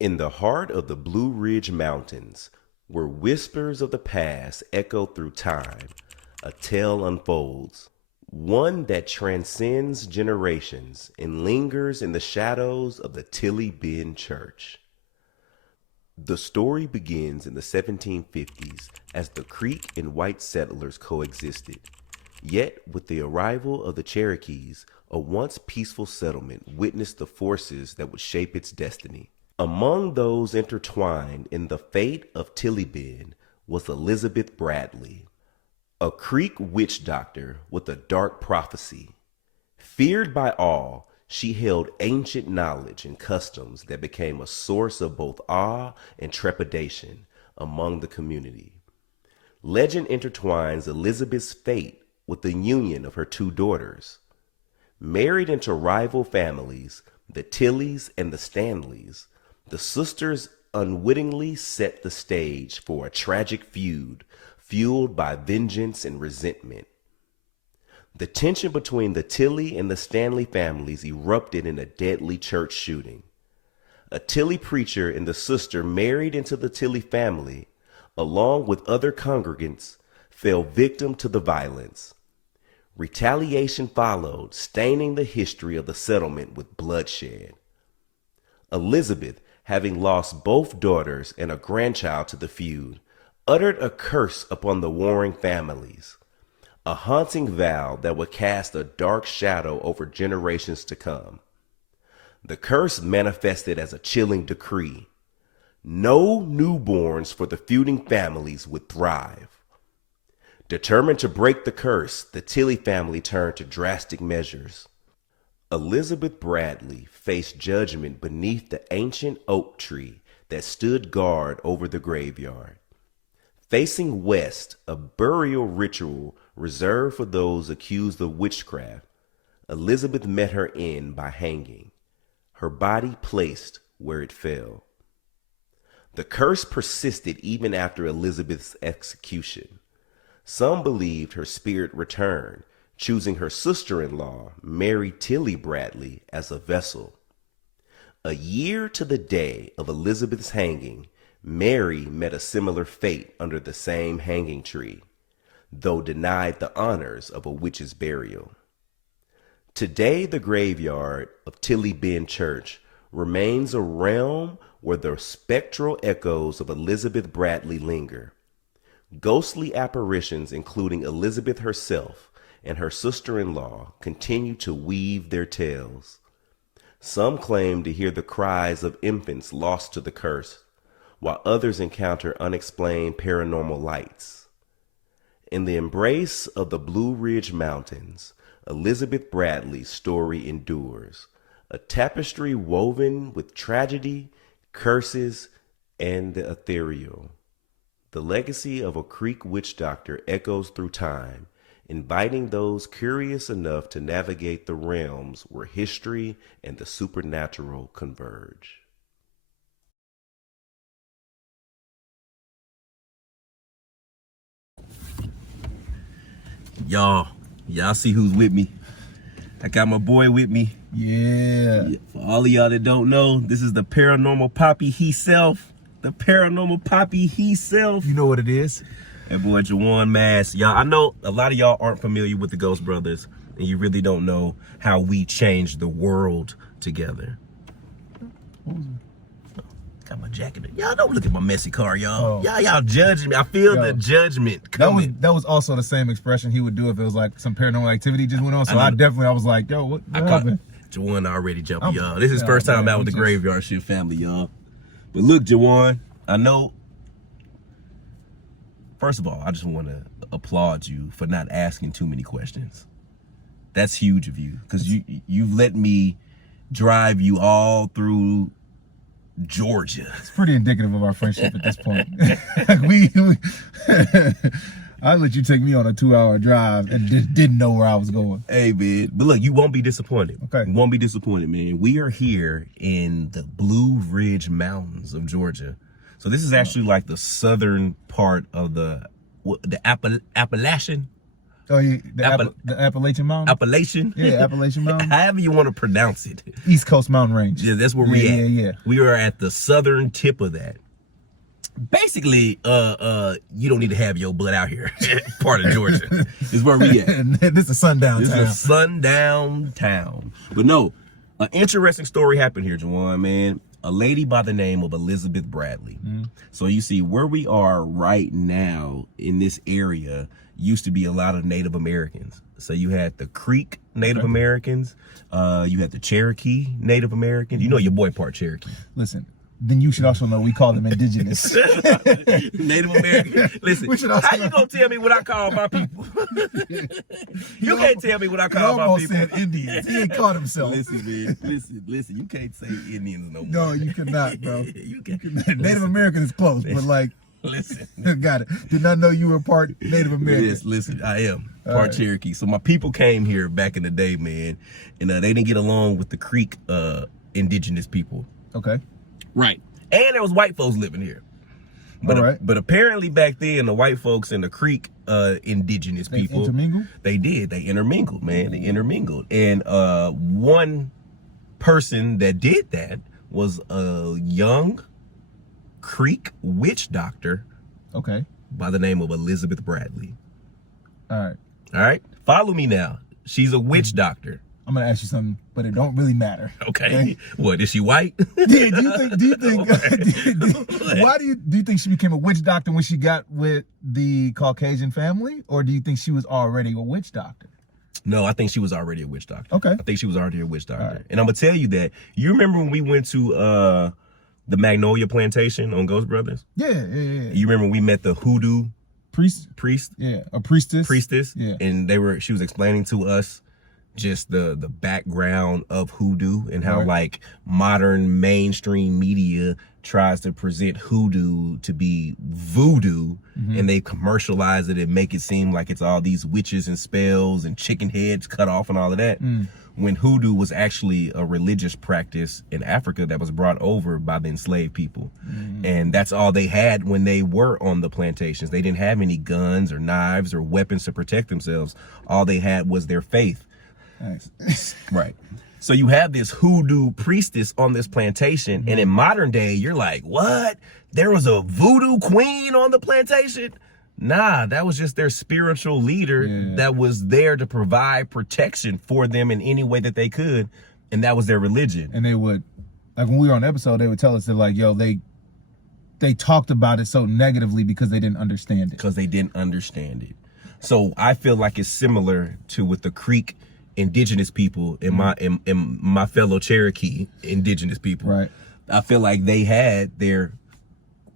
In the heart of the Blue Ridge Mountains, where whispers of the past echo through time, a tale unfolds, one that transcends generations and lingers in the shadows of the Tilly Bend Church. The story begins in the 1750s as the Creek and white settlers coexisted. Yet, with the arrival of the Cherokees, a once peaceful settlement witnessed the forces that would shape its destiny. Among those intertwined in the fate of Tilly Bend was Elizabeth Bradley, a Creek witch doctor with a dark prophecy. Feared by all, she held ancient knowledge and customs that became a source of both awe and trepidation among the community. Legend intertwines Elizabeth's fate with the union of her two daughters. Married into rival families, the Tillys and the Stanleys, the sisters unwittingly set the stage for a tragic feud fueled by vengeance and resentment. The tension between the Tilly and the Stanley families erupted in a deadly church shooting. A Tilly preacher and the sister married into the Tilly family, along with other congregants, fell victim to the violence. Retaliation followed, staining the history of the settlement with bloodshed. Elizabeth, having lost both daughters and a grandchild to the feud, uttered a curse upon the warring families, a haunting vow that would cast a dark shadow over generations to come. The curse manifested as a chilling decree. No newborns for the feuding families would thrive. Determined to break the curse, the Tilly family turned to drastic measures. Elizabeth Bradley faced judgment beneath the ancient oak tree that stood guard over the graveyard. Facing west, a burial ritual reserved for those accused of witchcraft, Elizabeth met her end by hanging, her body placed where it fell. The curse persisted even after Elizabeth's execution. Some believed her spirit returned, choosing her sister-in-law, Mary Tilly Bradley, as a vessel. A year to the day of Elizabeth's hanging, Mary met a similar fate under the same hanging tree, though denied the honors of a witch's burial. Today, the graveyard of Tilly Bend Church remains a realm where the spectral echoes of Elizabeth Bradley linger. Ghostly apparitions, including Elizabeth herself and her sister-in-law, continue to weave their tales. Some claim to hear the cries of infants lost to the curse, while others encounter unexplained paranormal lights. In the embrace of the Blue Ridge Mountains, Elizabeth Bradley's story endures, a tapestry woven with tragedy, curses, and the ethereal. The legacy of a Creek witch doctor echoes through time, inviting those curious enough to navigate the realms where history and the supernatural converge. Y'all see who's with me? I got my boy with me. Yeah. For all of y'all that don't know, this is the paranormal poppy himself. The paranormal poppy himself. You know what it is. That boy Jawan Mass. Y'all, I know a lot of y'all aren't familiar with the Ghost Brothers, and you really don't know how we changed the world together. Got my jacket. Y'all don't look at my messy car, y'all. Y'all judging me. I feel the judgment coming. That was also the same expression he would do if it was like some paranormal activity just went on. So I was like, yo, what happened? Jawan already jumping, y'all. This is his first time out with the Graveyard Shift family, y'all. But look, Jawan, I know. First of all, I just want to applaud you for not asking too many questions. That's huge of you, because you've let me drive you all through Georgia. It's pretty indicative of our friendship at this point. I let you take me on a 2-hour drive and didn't know where I was going. Hey, man. But look, you won't be disappointed. Okay. You won't be disappointed, man. We are here in the Blue Ridge Mountains of Georgia. So this is actually like the southern part of the Appalachian. Oh, yeah, the Appalachian Mountain? Appalachian? Yeah, Appalachian Mountain. However you want to pronounce it. East Coast Mountain Range. Yeah, that's where we at. Yeah. We are at the southern tip of that. Basically, you don't need to have your blood out here. Part of Georgia is where we at. This is a sundown This town. is a sundown town. But no, an interesting story happened here, Juwan, man. A lady by the name of Elizabeth Bradley. So you see where we are right now in this area used to be a lot of Native Americans. So you had the Creek Native Americans, you had the Cherokee Native Americans. You know your boy part Cherokee. Listen, then you should also know we call them indigenous. Native American. Listen, how you gonna tell me what I call my people? You can't tell me what I call my people. He almost said Indians. He ain't called himself. Listen, man. Listen. You can't say Indians no more. No, you cannot, bro. You can't. Native American is close, but like, listen. Got it. Did not know you were part Native American. Yes, listen, I am part Cherokee. So my people came here back in the day, man, and they didn't get along with the Creek indigenous people. Okay. Right. And there was white folks living here. But but apparently back then the white folks and the Creek indigenous people intermingled? They intermingled, man. They intermingled. And one person that did that was a young Creek witch doctor by the name of Elizabeth Bradley. All right. Follow me now. She's a witch doctor. I'm gonna ask you something, but it don't really matter. Okay. What, is she white? Yeah, do you think why do you think she became a witch doctor when she got with the Caucasian family? Or do you think she was already a witch doctor? No, I think she was already a witch doctor. Okay. I think she was already a witch doctor. And I'm gonna tell you that. You remember when we went to the Magnolia Plantation on Ghost Brothers? Yeah. You remember when we met the hoodoo priest? Yeah, a priestess. Yeah. And she was explaining to us just the background of hoodoo and how like modern mainstream media tries to present hoodoo to be voodoo, and they commercialize it and make it seem like it's all these witches and spells and chicken heads cut off and all of that, when hoodoo was actually a religious practice in Africa that was brought over by the enslaved people. And that's all they had when they were on the plantations. They didn't have any guns or knives or weapons to protect themselves. All they had was their faith. Nice. Right. So you have this hoodoo priestess on this plantation, and in modern day, you're like, what? There was a voodoo queen on the plantation? Nah, that was just their spiritual leader that was there to provide protection for them in any way that they could, and that was their religion. And they would, like when we were on the episode, they would tell us that like, yo, they talked about it so negatively because they didn't understand it. Because they didn't understand it. So I feel like it's similar to with the Creek indigenous people and my fellow Cherokee indigenous people. Right. I feel like they had their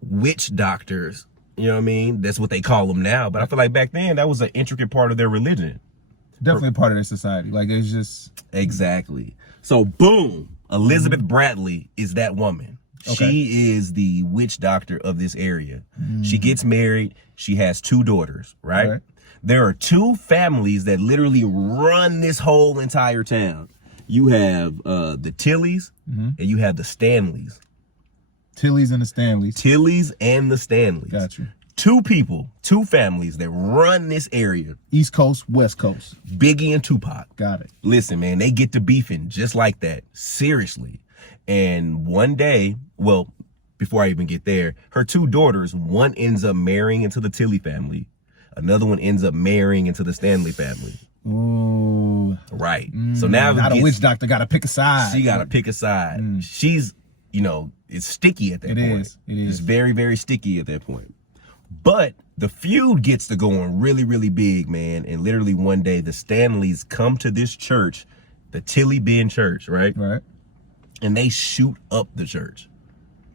witch doctors, you know what I mean? That's what they call them now. But I feel like back then that was an intricate part of their religion. Definitely a part of their society. Like it's just. Exactly. So boom, Elizabeth Bradley is that woman. Okay. She is the witch doctor of this area. She gets married. She has 2 daughters, right? There are 2 families that literally run this whole entire town. You have the Tilleys and you have the Stanleys. Tilleys and the Stanleys. Tilleys and the Stanleys. Got you. 2 people, 2 families that run this area. East Coast, West Coast. Biggie and Tupac. Got it. Listen, man, they get to beefing just like that. Seriously. And one day, well, before I even get there, her 2 daughters, one ends up marrying into the Tilley family. Another one ends up marrying into the Stanley family. Ooh. Right. So now a witch doctor got to pick a side. She got to pick a side. She's, it's sticky at that point. It is. It's very, very sticky at that point. But the feud gets to going really, really big, man. And literally one day the Stanleys come to this church, the Tilley Bend Church, right? Right. And they shoot up the church.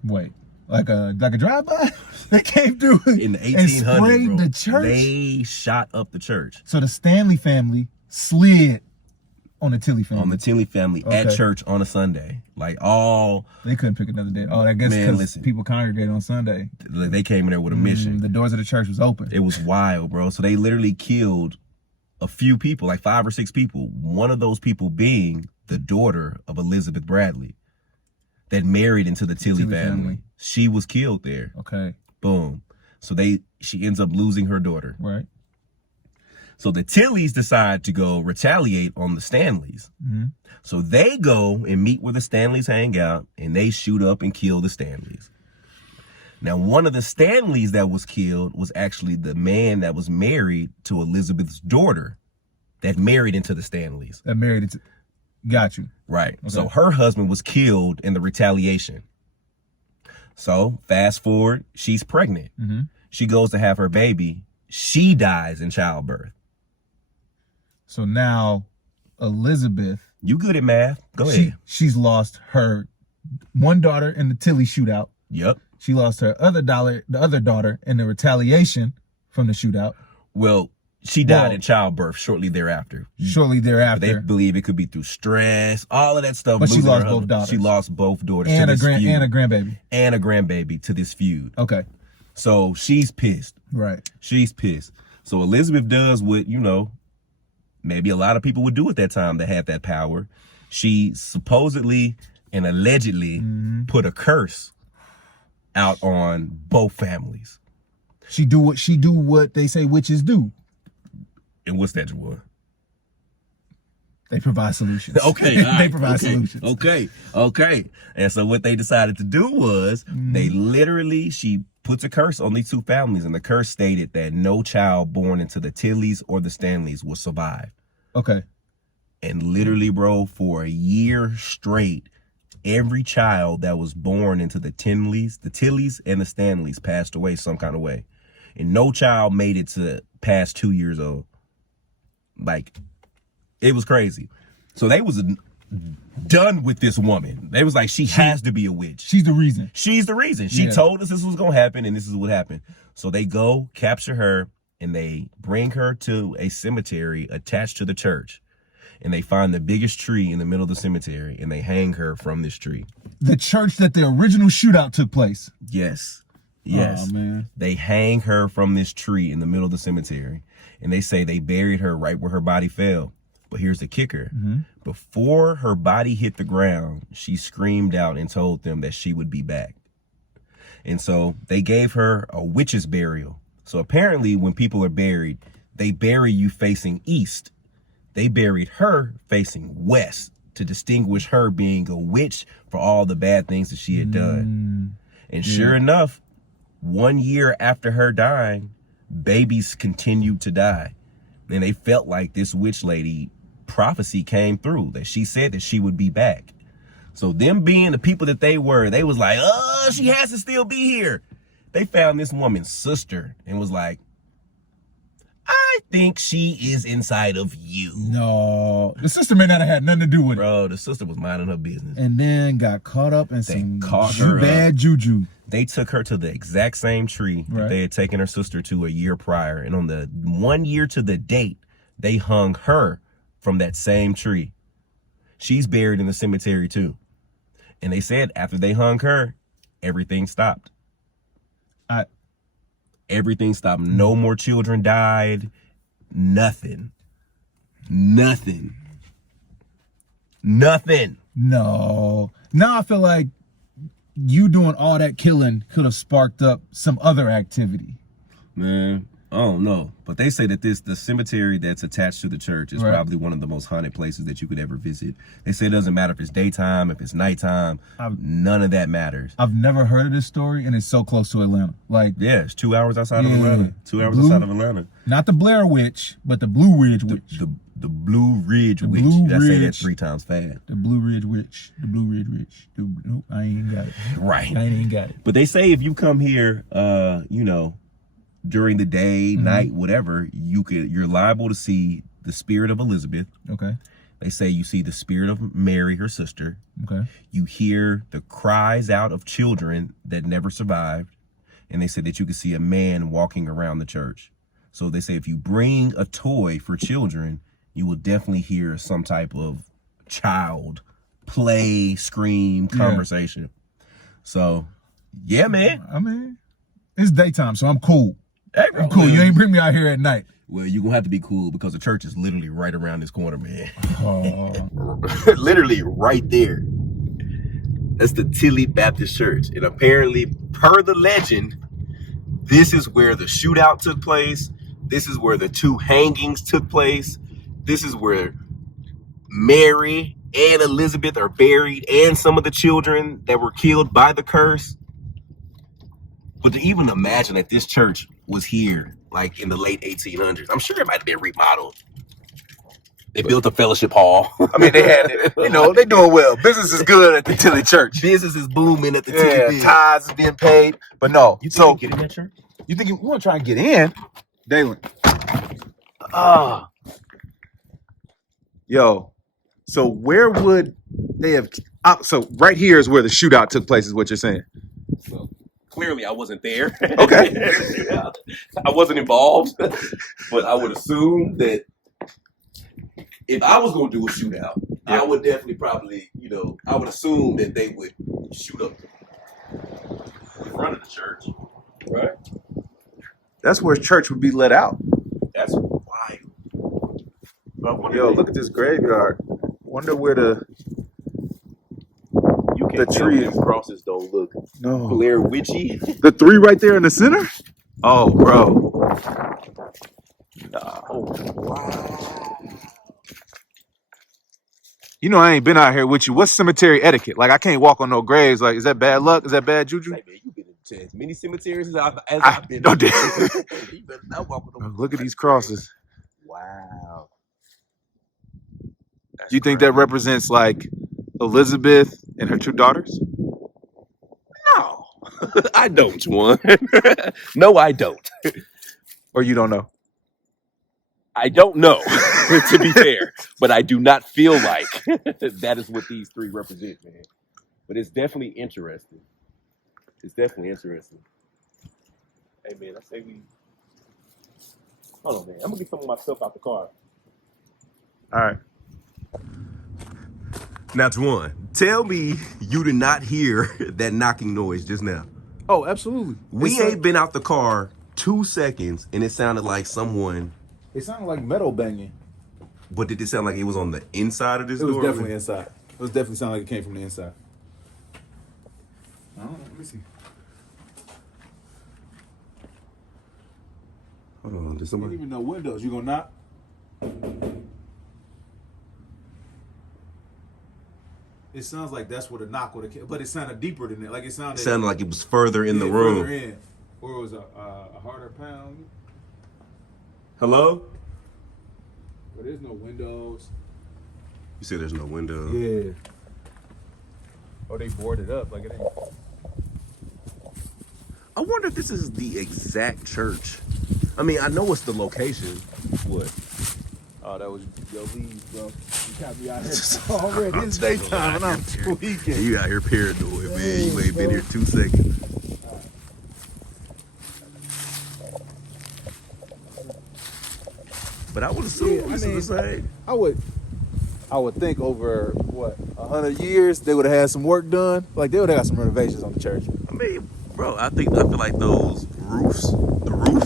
Wait. Like a drive-by? They came through in the 1800s, and sprayed bro. the church? They shot up the church. So the Stanley family slid on the Tilley family. On the Tilley family at church on a Sunday. Like all... They couldn't pick another day. Oh, I guess because people congregated on Sunday. They came in there with a mission. The doors of the church was open. It was wild, bro. So they literally killed a few people, like 5 or 6 people. One of those people being the daughter of Elizabeth Bradley that married into the Tilley family. She was killed there. Okay. Boom. So she ends up losing her daughter. Right. So the Tillys decide to go retaliate on the Stanleys. Mm-hmm. So they go and meet where the Stanleys hang out, and they shoot up and kill the Stanleys. Now, one of the Stanleys that was killed was actually the man that was married to Elizabeth's daughter that married into the Stanleys. That married into... Got you. Right. Okay. So her husband was killed in the retaliation. So fast forward, she's pregnant. Mm-hmm. She goes to have her baby. She dies in childbirth. So now Elizabeth... You good at math? Go ahead. She's lost her one daughter in the Tilly shootout. Yep. She lost her the other daughter in the retaliation from the shootout. Well, she died in childbirth shortly thereafter. Shortly thereafter. But they believe it could be through stress, all of that stuff. But she lost both daughters. She lost both daughters and to a this feud. and a grandbaby. And a grandbaby to this feud. Okay. So she's pissed. Right. She's pissed. So Elizabeth does what, you know, maybe a lot of people would do at that time that had that power. She supposedly and allegedly put a curse out on both families. She do what they say witches do. And what's that, Jawad? They provide solutions. Okay. They provide solutions. Okay. And so what they decided to do was she puts a curse on these two families, and the curse stated that no child born into the Tillys or the Stanleys will survive. Okay. And literally, bro, for a year straight, every child that was born into the Tillys and the Stanleys passed away some kind of way. And no child made it to past 2 years old. Like, it was crazy. So they was done with this woman. They was like, she has to be a witch. She's the reason. She's the reason. She told us this was going to happen, and this is what happened. So they go capture her, and they bring her to a cemetery attached to the church. And they find the biggest tree in the middle of the cemetery, and they hang her from this tree. The church that the original shootout took place. Yes. Oh, man. They hang her from this tree in the middle of the cemetery. And they say they buried her right where her body fell. But here's the kicker. Before her body hit the ground, she screamed out and told them that she would be back. And so they gave her a witch's burial. So apparently when people are buried, they bury you facing east. They buried her facing west to distinguish her being a witch for all the bad things that she had done. And sure enough, 1 year after her dying, babies continued to die. And they felt like this witch lady prophecy came through, that she said that she would be back. So them being the people that they were, they was like, oh, she has to still be here. They found this woman's sister and was like, I think she is inside of you. No. The sister may not have had nothing to do with it. Bro, the sister was minding her business. And then got caught up in some her bad juju. They took her to the exact same tree that they had taken her sister to a year prior. And on the 1 year to the date, they hung her from that same tree. She's buried in the cemetery too. And they said after they hung her, everything stopped. Everything stopped. No more children died. Nothing. No. Now I feel like you doing all that killing could have sparked up some other activity. Man, I don't know. But they say that the cemetery that's attached to the church is probably one of the most haunted places that you could ever visit. They say it doesn't matter if it's daytime, if it's nighttime. None of that matters. I've never heard of this story, and it's so close to Atlanta. Like, yeah, it's 2 hours outside of Atlanta. 2 hours outside of Atlanta. Not the Blair Witch, but the Blue Ridge Witch. The Blue Ridge Witch. I say that 3 times fast. The Blue Ridge Witch. The Blue Ridge Witch. Nope, I ain't got it. Right. I ain't got it. But they say if you come here, you know, during the day, night, whatever, you're liable to see the spirit of Elizabeth. Okay. They say you see the spirit of Mary, her sister. Okay. You hear the cries out of children that never survived. And they say that you can see a man walking around the church. So they say if you bring a toy for children, you will definitely hear some type of child play, scream, conversation. So, yeah, man. I mean, it's daytime, so I'm cool. Hey, bro, I'm cool. You ain't bring me out here at night. Well, you're going to have to be cool because the church is literally right around this corner, man. Literally right there. That's the Tilly Baptist Church. And apparently, per the legend, this is where the shootout took place. This is where the 2 hangings took place. This is where Mary and Elizabeth are buried, and some of the children that were killed by the curse. But to even imagine that this church was here like in the late 1800s, I'm sure it might have been remodeled. They built a fellowship hall. I mean, they had it. You know, they doing well. Business is good at the Tilly Church. Business is booming at the Tilly. Yeah, tithes is being paid. But no, You think so you get in that church? you think you want to try and get in, Dalen? Yo, so where would they have? So right here is where the shootout took place. Is what you're saying? Well, clearly I wasn't there. Okay. I wasn't involved, but I would assume that if I was going to do a shootout, I would definitely probably, I would assume that they would shoot up in front of the church, right? That's where church would be let out. That's wild. Yo, look at this graveyard. Wonder where the tree tree crosses don't look no Blair Witchy. the 3 right there in the center. Oh, bro. Oh, wow. You know I ain't been out here with you. What's cemetery etiquette? Like I can't walk on no graves. Like is that bad luck? Is that bad juju? Hey, man, you've been to as many cemeteries as I've been no, to. You better not walk on them. Look at these crosses. Wow. Do you think that represents like Elizabeth and her 2 daughters? No, I don't, Juan. No, I don't. Or you don't know? I don't know, to be fair, but I do not feel like that is what these 3 represent, man. But it's definitely interesting. It's definitely interesting. Hey, man, I say we... Hold on, man. I'm going to get some of my stuff out the car. All right. Now, Juan, tell me you did not hear that knocking noise just now. Oh, absolutely. We ain't been out the car 2 seconds, and it sounded like someone... It sounded like metal banging. But did it sound like it was on the inside of this It door? was definitely inside. It was definitely sounded like it came from the inside. I don't know. Let me see. Hold on, did There somebody... ain't even no windows. You gonna knock? It sounds like that's where the knock would have came, but it sounded deeper than that. Like it sounded. It sounded like it was further in the further room. in, or it was a harder pound. Hello? But there's no windows. You said there's no window. Yeah. Or they boarded up like it ain't. I wonder if this is the exact church. I mean, I know it's the location. What? Oh, that was your lead, bro. You got me out here already. It's daytime and I'm tweaking. You out here paranoid, man. You ain't been here 2 seconds. But I would assume this is the same. I would think over what 100 years they would have had some work done. Like they would have got some renovations on the church. I mean, bro, I feel like those roofs, the roof,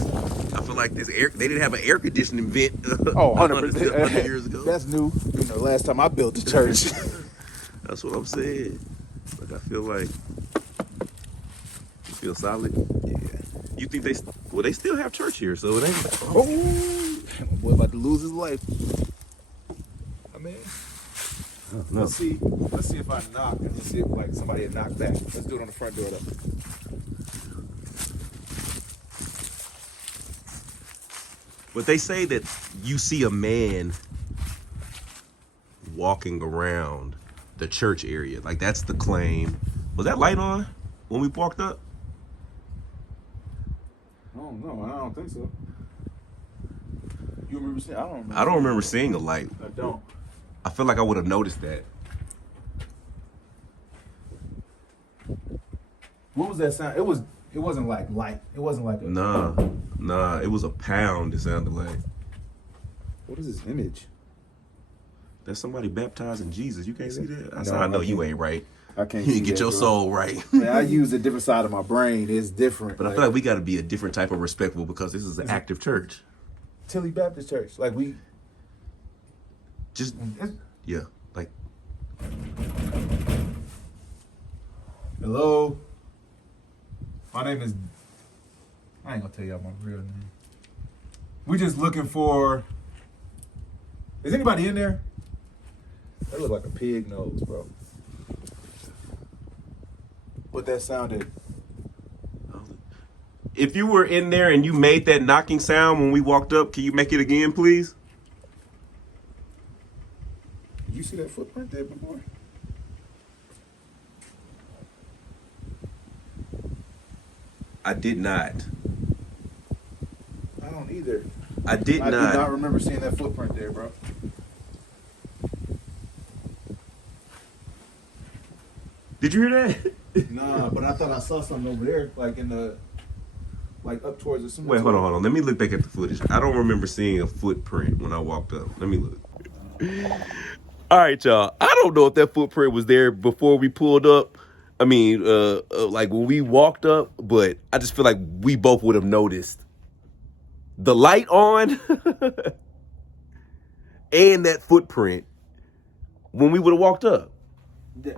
I feel like they didn't have an air conditioning vent. Oh, 100 100% years ago. That's new. You know, last time I built the church. That's what I'm saying. Like I feel like you feel solid. Yeah. You think they still have church here, so it ain't. Oh, my boy about to lose his life. I mean, No. let's see if I knock and see if like somebody had knocked back. Let's do it on the front door though. But they say that you see a man walking around the church area. Like that's the claim. Was that light on when we walked up? I don't know. I don't think so. You remember seeing? I don't remember. I don't remember seeing a light. I don't. I feel like I would have noticed that. What was that sound? It wasn't like light. It wasn't like a. Nah, it was a pound, it sounded like. What is this image? That's somebody baptized in Jesus. You can't see that? That's No, how I know I you can't. ain't right. I can't. You see didn't get that, your bro. soul right. Man, I use a different side of my brain. It's different. But I feel like we got to be a different type of respectful because this is an active church. Tilly Baptist Church. Like we. Just, yeah, like. Hello. My name is. I ain't gonna tell y'all my real name. We just looking for. Is anybody in there? That look like a pig nose, bro. What that sounded. If you were in there and you made that knocking sound when we walked up, can you make it again, please? Did you see that footprint there before? I did not. I don't either. I did I not. do not remember seeing that footprint there, bro. Did you hear that? Nah, but I thought I saw something over there, like in the, like up towards the cemetery. Wait, hold on. Let me look back at the footage. I don't remember seeing a footprint when I walked up. Let me look. All right, y'all. I don't know if that footprint was there before we pulled up. I mean, like when we walked up, but I just feel like we both would have noticed the light on and that footprint when we would have walked up. Yeah.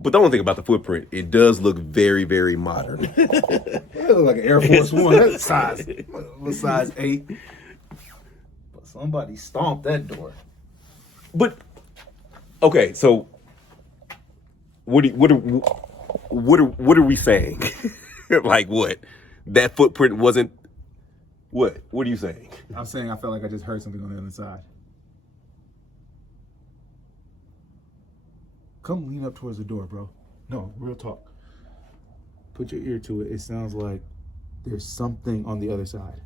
But the only thing about the footprint, it does look very, very modern. That look like an Air Force One. That's size 8. But somebody stomped that door. But okay, so what are we saying? Like what? That footprint wasn't what? What are you saying? I'm saying I felt like I just heard something on the other side. Come lean up towards the door, bro. No, real talk. Put your ear to it. It sounds like there's something on the other side.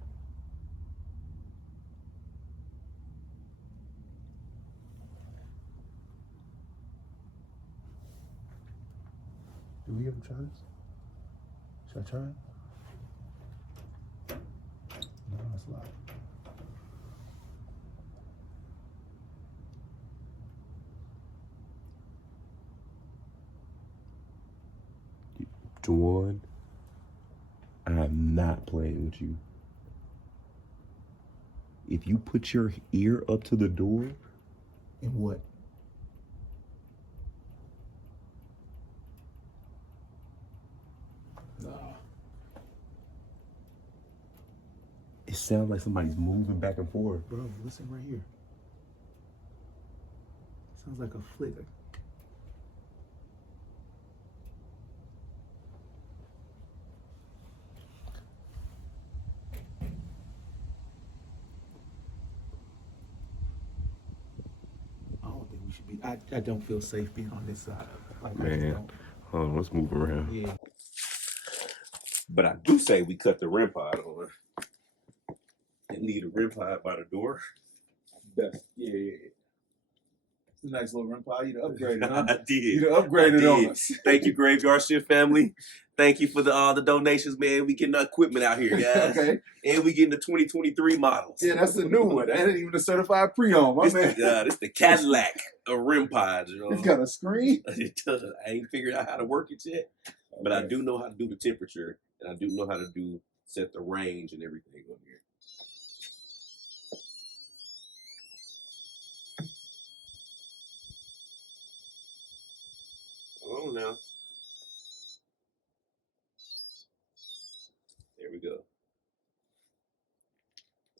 Do we ever try this? Should I try it? No, it's loud. Juwan, I'm not playing with you. If you put your ear up to the door, And what? Nah. it sounds like somebody's moving back and forth. Bro, listen right here. Sounds like a flicker. I don't think we should be. I don't feel safe being on this side. Like, I just Man, don't. hold on, let's move around. Yeah. But I do say we cut the REM pod on and leave the REM pod by the door. Best. Yeah. It's a nice little REM pod. You done upgraded, huh? I did. You done upgraded on us. Thank you, Graveyard Shift family. Thank you for all the donations, man. We getting the equipment out here, guys. Okay. And we getting the 2023 models. Yeah, that's the new one. That ain't even a certified pre-owned, my man. This the Cadillac of REM pods. You know? It's got a screen. It does. I ain't figured out how to work it yet, but I do know how to do the temperature, and I do know how to set the range and everything on here. Oh, now. There we go.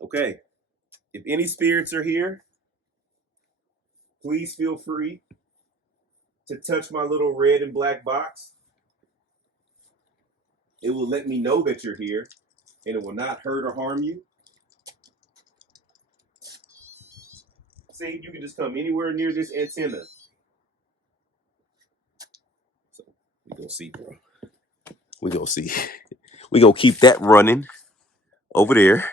Okay. If any spirits are here, please feel free to touch my little red and black box. It will let me know that you're here, and it will not hurt or harm you. See, you can just come anywhere near this antenna. So we gonna see, bro. We gonna see. We gonna keep that running over there.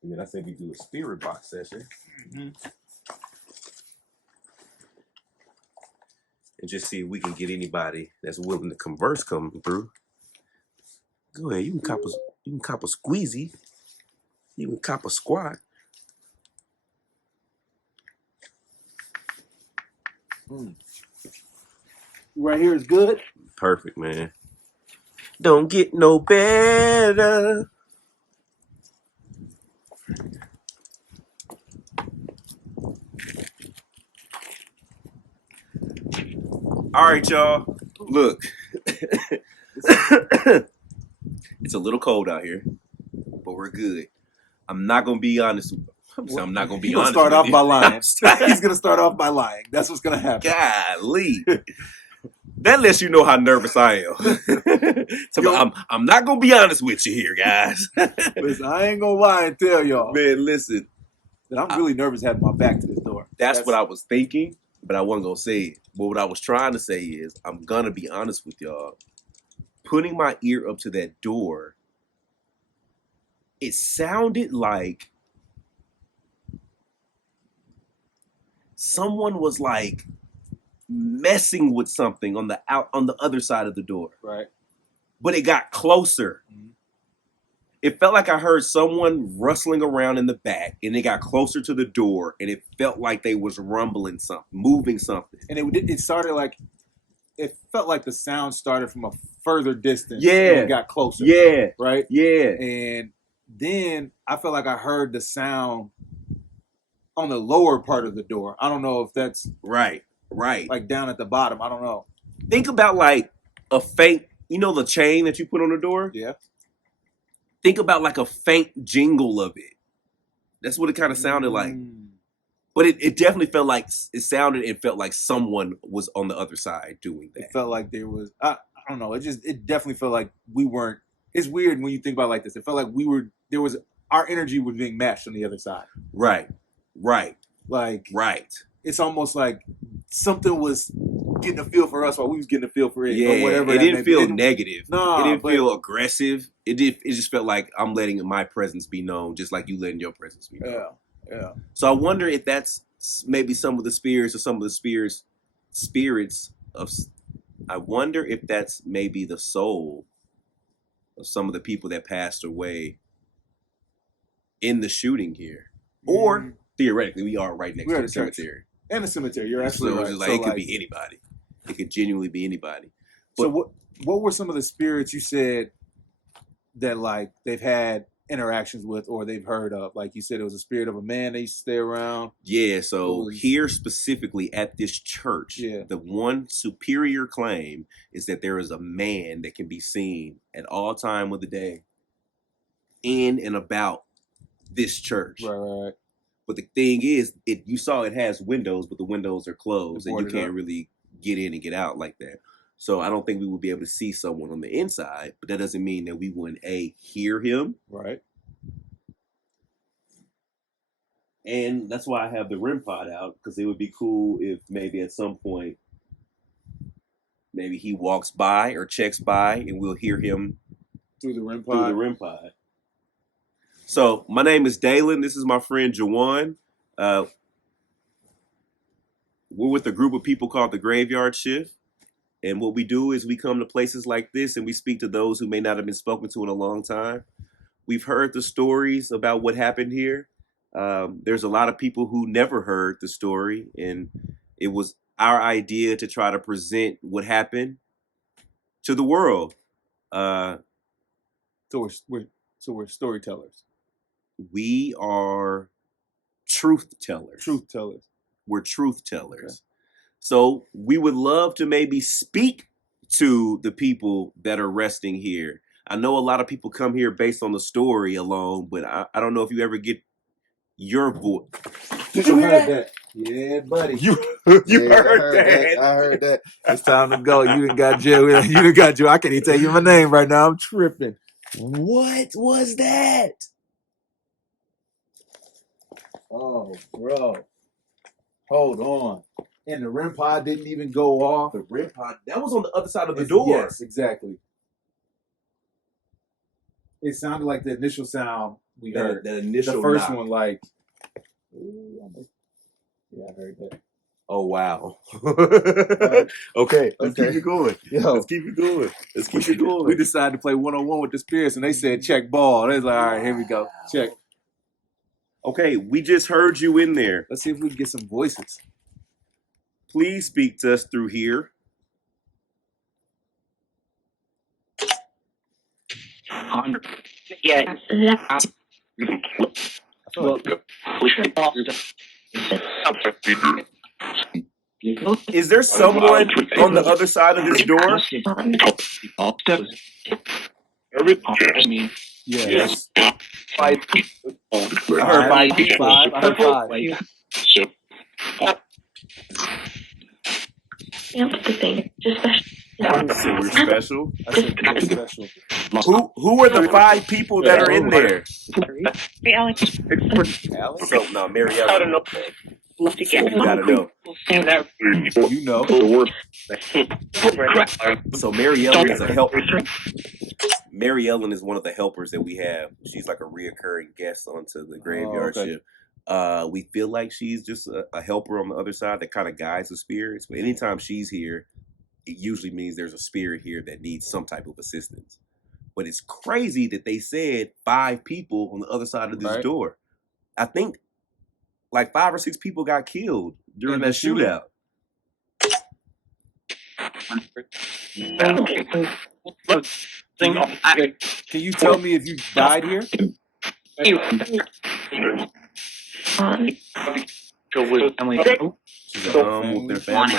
And then I say we do a spirit box session. Mm-hmm. And just see if we can get anybody that's willing to converse coming through. Go ahead, you can cop a squeezy. You can cop a squat. Right here is good. Perfect, man. Don't get no better. All right, y'all. Look. It's a little cold out here, but we're good. I'm not gonna be honest. I'm not gonna be He's gonna honest. start with off you. by lying. He's gonna start off by lying. That's what's gonna happen. Golly. That lets you know how nervous I am. So I'm not gonna be honest with you here, guys. Listen, I ain't gonna lie and tell y'all. Man, listen. That I'm really nervous having my back to this door. That's what I was thinking, but I wasn't gonna say it. But what I was trying to say is, I'm gonna be honest with y'all. Putting my ear up to that door, it sounded like someone was like messing with something on the other side of the door. Right. But it got closer. Mm-hmm. It felt like I heard someone rustling around in the back, and it got closer to the door, and it felt like they was rumbling something, moving something. And it started like, it felt like the sound started from a further distance. Yeah. And it got closer. Yeah. Right? Yeah. And then I felt like I heard the sound on the lower part of the door. I don't know if that's right. Like down at the bottom. I don't know. Think about like a faint, you know, the chain that you put on the door? Yeah. Think about like a faint jingle of it. That's what it kind of sounded like. But it definitely felt like it sounded and felt like someone was on the other side doing that. It felt like there was, I don't know. It definitely felt like we weren't. It's weird when you think about it like this. It felt like our energy was being matched on the other side. Right. Like, it's almost like something was getting a feel for us while we was getting a feel for it. Yeah, or whatever. It didn't feel negative. No, it didn't feel aggressive. It just felt like I'm letting my presence be known, just like you letting your presence be known. Yeah. So I wonder if that's maybe some of the spirits or some of the spirits of. I wonder if that's maybe the soul of some of the people that passed away in the shooting here, or theoretically, we are right next to the cemetery. And the cemetery, you're absolutely right. It's like, it could be anybody. It could genuinely be anybody. But, so what were some of the spirits you said that like they've had interactions with or they've heard of? Like you said, it was a spirit of a man they used to stay around. Yeah, so here specifically at this church, the one superior claim is that there is a man that can be seen at all time of the day in and about this church. Right. But the thing is, you saw it has windows, but the windows are closed, and you can't really get in and get out like that. So I don't think we would be able to see someone on the inside, but that doesn't mean that we wouldn't hear him. Right. And that's why I have the REM pod out, because it would be cool if maybe at some point, maybe he walks by or checks by, and we'll hear him through the REM pod. So my name is Dalen. This is my friend Jawan. We're with a group of people called the Graveyard Shift. And what we do is we come to places like this and we speak to those who may not have been spoken to in a long time. We've heard the stories about what happened here. There's a lot of people who never heard the story. And it was our idea to try to present what happened to the world. So we're storytellers. We are truth tellers. We're truth tellers. Okay. So we would love to maybe speak to the people that are resting here. I know a lot of people come here based on the story alone, but I don't know if you ever get your voice. Did you hear that? Yeah, buddy. You heard that. I heard that. It's time to go. You done got Joe. I can't even tell you my name right now. I'm tripping. What was that? Oh, bro. Hold on. And the REM pod didn't even go off. The REM pod, that was on the other side of the door. Yes, exactly. It sounded like the initial sound we heard. The first one, like. Yeah, I heard that. Oh, wow. Okay, let's keep it going. Let's keep it going. We decided to play one-on-one with the spirits, and they said check ball. They was like, all right, here we go. Check. Okay, we just heard you in there. Let's see if we can get some voices. Please speak to us through here. Yeah. Is there someone on the other side of this door? Yes. I heard five people. Five. I heard five. So we're special. I said very special. Who are the five people that are in there? Alex? So no, Mary Ellen. You gotta know. You know. So Mary Ellen is a helper. Mary Ellen is one of the helpers that we have. She's like a reoccurring guest onto the graveyard okay. ship. We feel like she's just a helper on the other side that kind of guides the spirits. But anytime she's here, it usually means there's a spirit here that needs some type of assistance. But it's crazy that they said 5 people on the other side of this door. I think like 5 or 6 people got killed during that shootout. Can you tell me if you died here? She's at home with their family.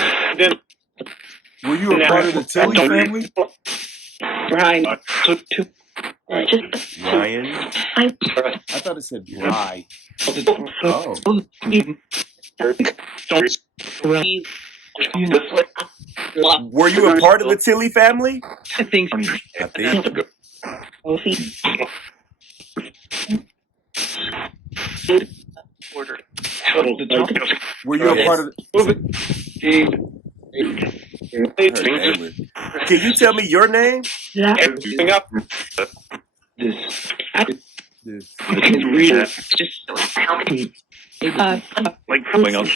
Were you a part of the Tilly family? Ryan. I thought it said Bry. Oh. Were you a part of the Tilly family? I think. Were you a part of Can you tell me your name?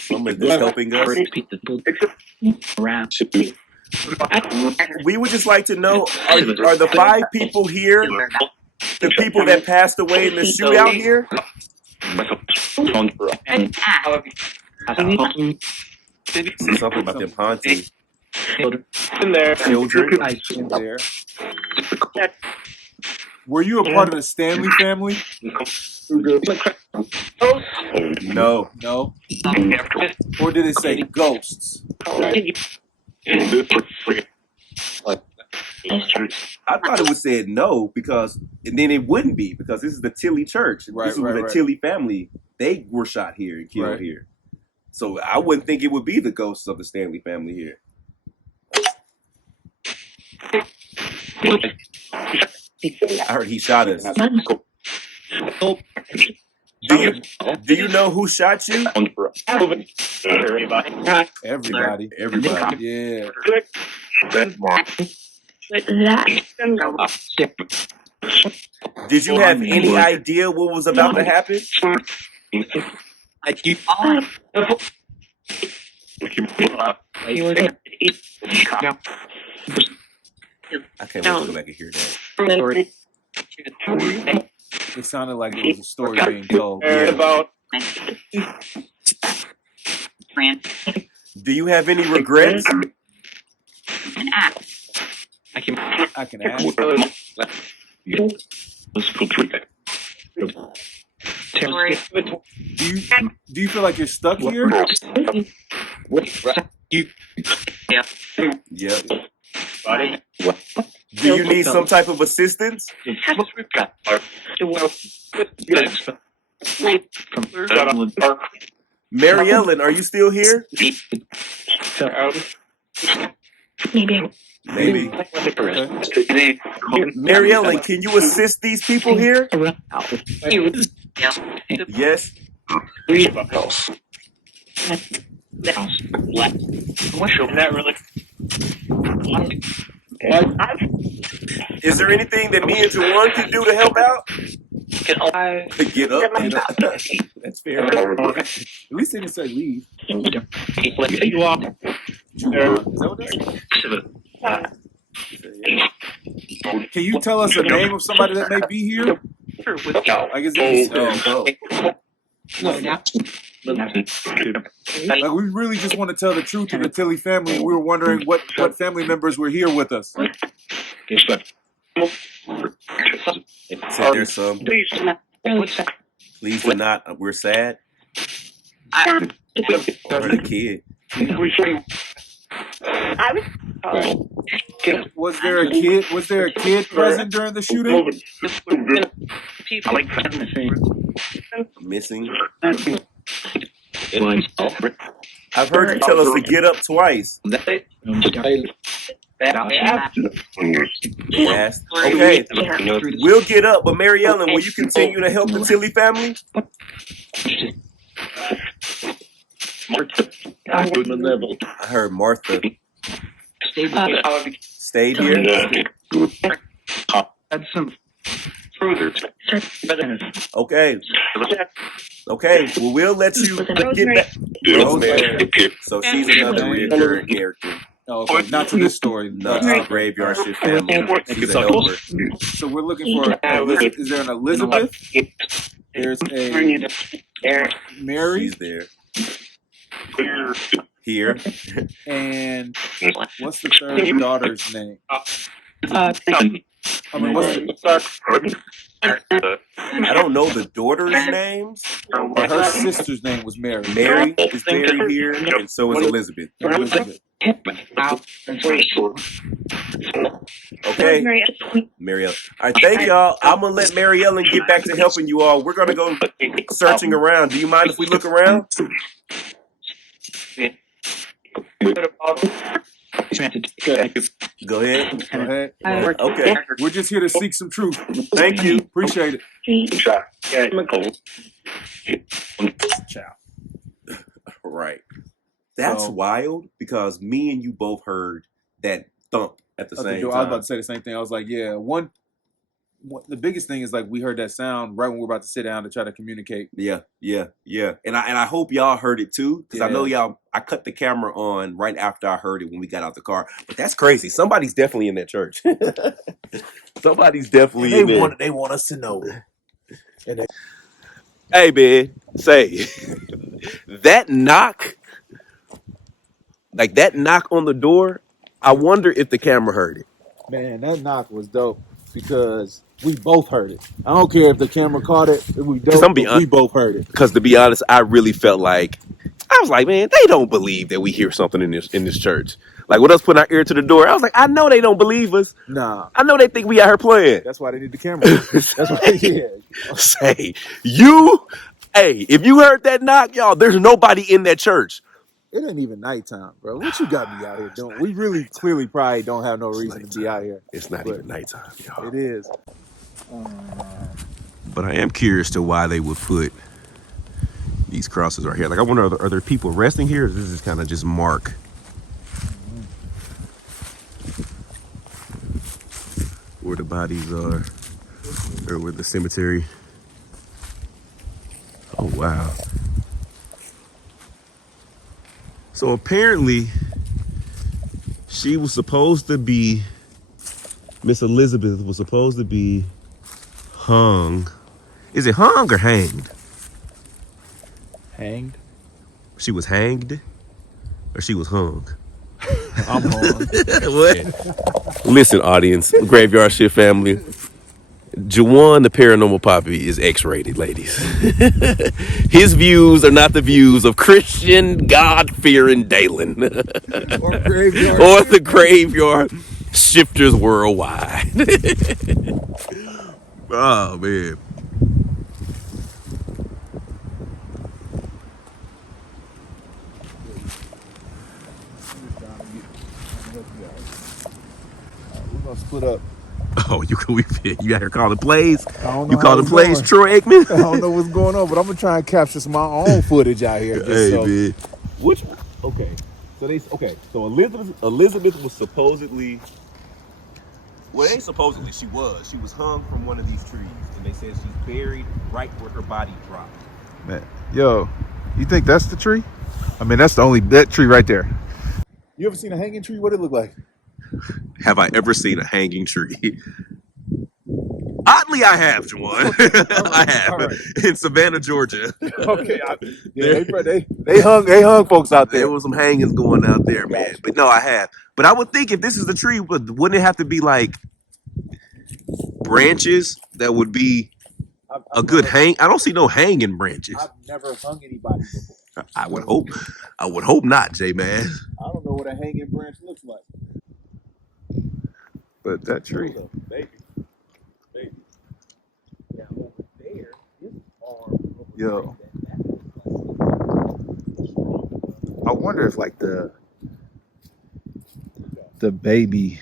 Someone is helping us. We would just like to know, are the 5 people here the people that passed away in the shootout here? Say something about them haunting children. there? Were you a part of the Stanley family? No. No. Or did it say ghosts? I thought it would say no because, and then it wouldn't be because this is the Tilly church. This is where the Tilly family, they were shot here and killed here. So I wouldn't think it would be the ghosts of the Stanley family here. I heard he shot us. Do you know who shot you? Everybody. Yeah. Did you have any idea what was about to happen? I can't wait to go back and hear that. It sounded like it was a story being told. Do you have any regrets? I can ask. Do you feel like you're stuck here? Yep. Do you need some type of assistance? Mary Ellen, are you still here? Maybe. Mary Ellen, can you assist these people here? Yes. Is there anything that me and Jawan can do to help out? Get up. That's fair. At least they didn't say leave. Is that what that is? Can you tell us the name of somebody that may be here? I guess like we really just want to tell the truth to the Tilly family. We were wondering what family members were here with us. Said there's some. Please do not. We're sad. Or the kid. Was there a kid? Was there a kid present during the shooting? Missing. I've heard you tell us to get up twice. Yes. Okay. We'll get up, but Mary Ellen, will you continue to help the Tilly family? I heard Martha stayed here. Okay. Okay. Well, we'll let you get back. Rosemary. So she's another recurring character. Oh, okay. Not to this story. Not to the Graveyard Shift family. She's a helper. So we're looking for. Is there an Elizabeth? There's a Mary. She's there. Here. And what's the third daughter's name? I mean, what's the, I don't know the daughters' names. her sister's name was Mary. Mary is buried here, and so is Elizabeth. Elizabeth. Okay, Mary Ellen. All right, thank y'all. I'm gonna let Mary Ellen get back to helping you all. We're gonna go searching around. Do you mind if we look around? Go ahead. Go ahead. Okay. We're just here to seek some truth. Thank you. Appreciate it. Ciao. Right. That's So- wild because me and you both heard that thump at the I same was about time. to say the same thing. I was like, yeah, the biggest thing is like we heard that sound right when we're about to sit down to try to communicate. Yeah. And I hope y'all heard it too, because I know y'all. I cut the camera on right after I heard it when we got out the car. But that's crazy. Somebody's definitely in that church. Somebody's definitely in there. They want us to know. Hey man, say that knock, like that knock on the door. I wonder if the camera heard it. Man, that knock was dope because we both heard it. I don't care if the camera caught it. If we dope, we both heard it. Because to be honest, I really felt like I was like, man, they don't believe that we hear something in this church. Like with us putting our ear to the door, I was like, I know they don't believe us. Nah, I know they think we out here playing. that's why they need the camera. That's why. Yeah. Say you, hey, if you heard that knock, y'all, there's nobody in that church. It ain't even nighttime, bro. What you got me out here doing? We really, clearly, probably don't have no reason to be out here. It's not But even nighttime, y'all. It is. But I am curious to why they would put these crosses right here. Like, I wonder, are there people resting here? Or this is kind of just mark. Where the bodies are, or where the cemetery. Oh, wow. So apparently, she was supposed to be, Miss Elizabeth was supposed to be hung. Is it hung or hanged? Hanged? She was hanged, or she was hung? I'm hung. What? Listen, audience, Graveyard Shift family. Jawan, the paranormal poppy, is X-rated, ladies. His views are not the views of Christian, God-fearing Dalen. Or graveyard. Or the Graveyard Shifters worldwide. Oh, man. We're gonna split up. Oh, you out here calling plays? I don't know You how calling it's plays, going. Troy Aikman? I don't know what's going on, but I'm gonna try and capture some of my own footage out here. Just Hey, so. man. Which? Okay. So Elizabeth was supposedly. Well, they ain't supposedly. She was hung from one of these trees, and they said she's buried right where her body dropped. Man, yo, you think that's the tree? I mean, that's that tree right there. You ever seen a hanging tree? What it look like? Have I ever seen a hanging tree? Oddly, I have, Juwan. I have. Right. In Savannah, Georgia. Okay, they hung folks out There there. was some hangings going out there, man. But no, I have. But I would think if this is the tree, wouldn't it have to be like branches that would be a good hang? I don't see no hanging branches. I've never hung anybody before. I would hope. I would hope not, J man. I don't know what a hanging branch looks like. But that tree. Hold up, baby. Yeah, over there, his arm. Yo. I wonder if like the baby,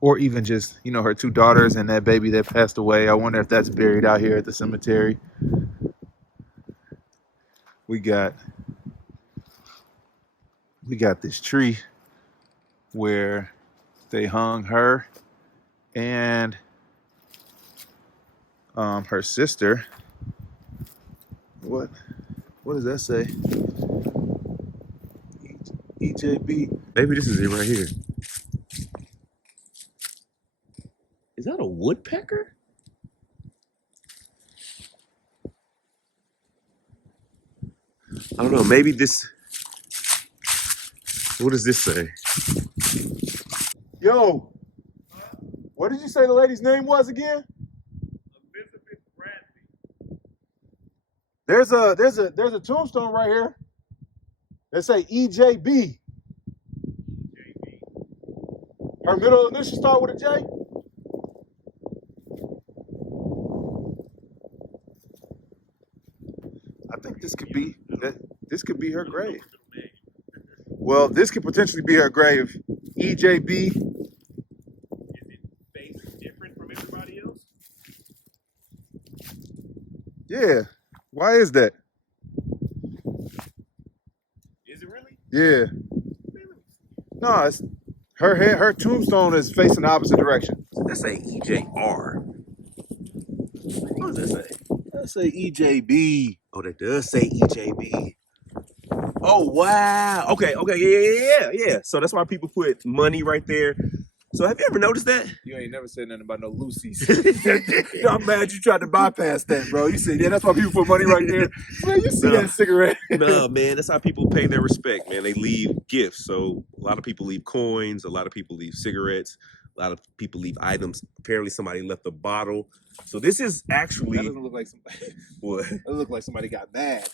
or even just, you know, her two daughters and that baby that passed away, I wonder if that's buried out here at the cemetery. We got this tree where they hung her and her sister. What does that say? EJB. Maybe this is it right here. Is that a woodpecker? I don't know. Maybe this. What does this say? Yo, what did you say the lady's name was again? There's a tombstone right here. They say EJB. Her middle initial start with a J. I think this could be her grave. Well, this could potentially be her grave. EJB. Is it face different from everybody else? Yeah. Why is that? Is it really? Yeah. No, it's her head. Her tombstone is facing the opposite direction. Let's say EJR. What does that say? Let's say EJB. Oh, that does say EJB. Oh, wow. Okay. Yeah. So that's why people put money right there. So have you ever noticed that? You ain't never said nothing about no Lucy's. I'm mad you tried to bypass that, bro. You said, yeah, that's why people put money right there. Man, you see that cigarette. No, man, that's how people pay their respect, man. They leave gifts. So a lot of people leave coins. A lot of people leave cigarettes. A lot of people leave items. Apparently somebody left a bottle. So this is actually... That doesn't look like somebody... What? That look like somebody got mad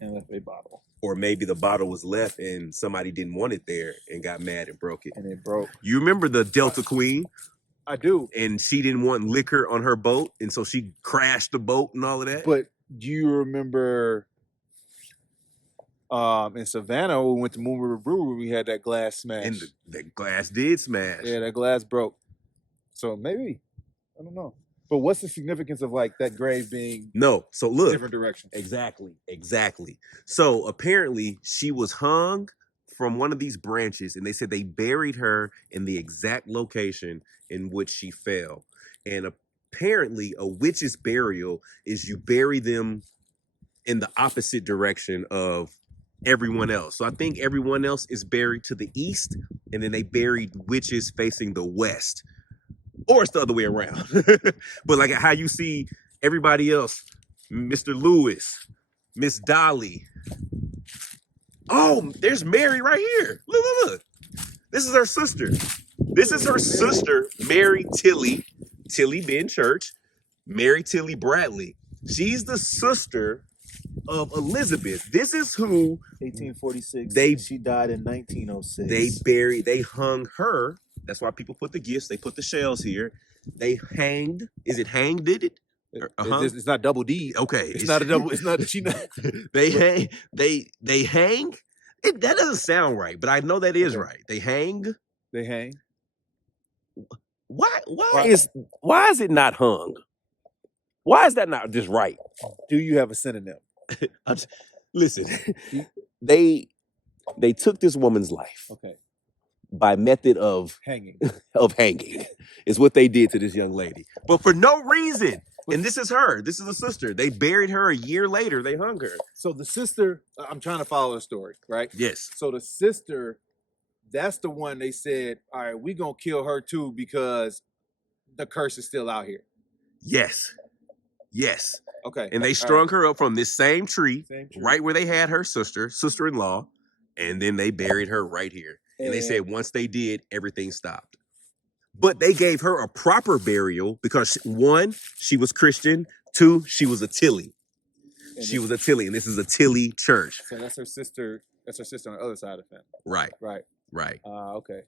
and left a bottle. Or maybe the bottle was left and somebody didn't want it there and got mad and broke it. And it broke. You remember the Delta Queen? I do. And she didn't want liquor on her boat, and so she crashed the boat and all of that. But do you remember in Savannah when we went to Moon River Brewery, we had that glass smash? And the glass did smash. Yeah, that glass broke. So maybe, I don't know. But what's the significance of like that grave being so look, different direction? Exactly. So apparently she was hung from one of these branches, and they said they buried her in the exact location in which she fell. And apparently a witch's burial is you bury them in the opposite direction of everyone else. So I think everyone else is buried to the east, and then they buried witches facing the west. Or it's the other way around. But like how you see everybody else, Mr. Lewis, Miss Dolly. Oh, there's Mary right here. Look. This is her sister. This is her sister, Mary Tilly Ben Church, Mary Tilly Bradley. She's the sister of Elizabeth. This is who 1846. She died in 1906. They hung her. That's why people put the gifts. They put the shells here. They hanged. Is it hanged? Did it? It's not double D. Okay. It's not a double. It's not. She not. They hang. They hang. That doesn't sound right, but I know that is right. They hang. They hang. Why is it not hung? Why is that not just right? Do you have a synonym? Listen, they took this woman's life. Okay. By method of hanging. Is what they did to this young lady. But for no reason. And this is her. This is the sister. They buried her a year later. They hung her. So the sister, I'm trying to follow the story, right? Yes. So the sister, that's the one they said, all right, we're going to kill her too because the curse is still out here. Yes. Okay. And they strung her up from this same tree, right where they had her sister-in-law, and then they buried her right here. And they said once they did, everything stopped. But they gave her a proper burial because 1, she was Christian. 2, she was a Tilly. She was a Tilly, and this is a Tilly church. So that's her sister. That's her sister on the other side of the family. Right. Right. Right. Okay.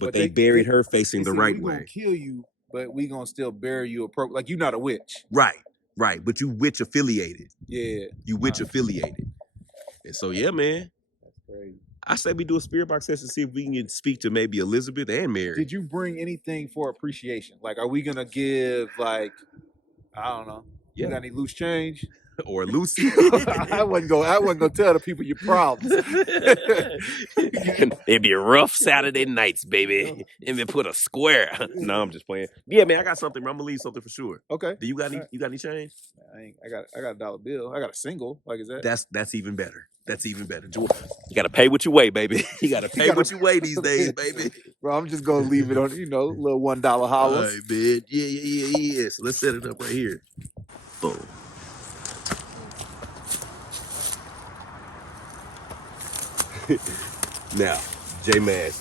But they buried her facing the right we way. Gonna kill you, but we gonna still bury you appropriately. Like you're not a witch. Right. Right. But you witch affiliated. Yeah. You witch affiliated. And so yeah, man. That's crazy. I say we do a spirit box test to see if we can speak to maybe Elizabeth and Mary. Did you bring anything for appreciation? Like, are we gonna give like, I don't know. You got any loose change? Or Lucy? I wasn't gonna tell the people your problems. It'd be rough Saturday nights, baby. And then put a square. No, I'm just playing. Yeah, man, I got something. I'm gonna leave something for sure. Okay. Do you got any change? I got a dollar bill. I got a single. Like, is that? That's even better. That's even better. You gotta pay what you weigh, baby. You gotta pay what you weigh these days, baby. Bro, I'm just gonna leave it on, little $1 All hollers. right, man. Yeah. So let's set it up right here. Boom. Now, J-Mass,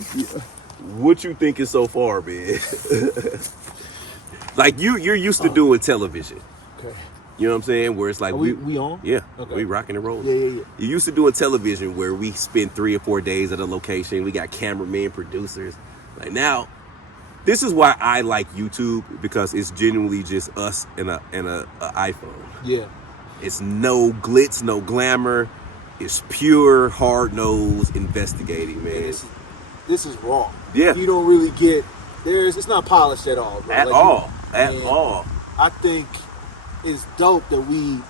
what you thinking so far, man? Like you're used to doing television. Okay. You know what I'm saying? Where it's like we on? Yeah. Okay. We rocking and rolling. Yeah. You used to doing television where we spend 3 or 4 days at a location. We got cameramen, producers. Like now, this is why I like YouTube, because it's genuinely just us and a iPhone. Yeah. It's no glitz, no glamour. It's pure, hard-nosed investigating, man. This is raw. Yeah. You don't really get it's not polished at all, bro. At all. I think it's dope that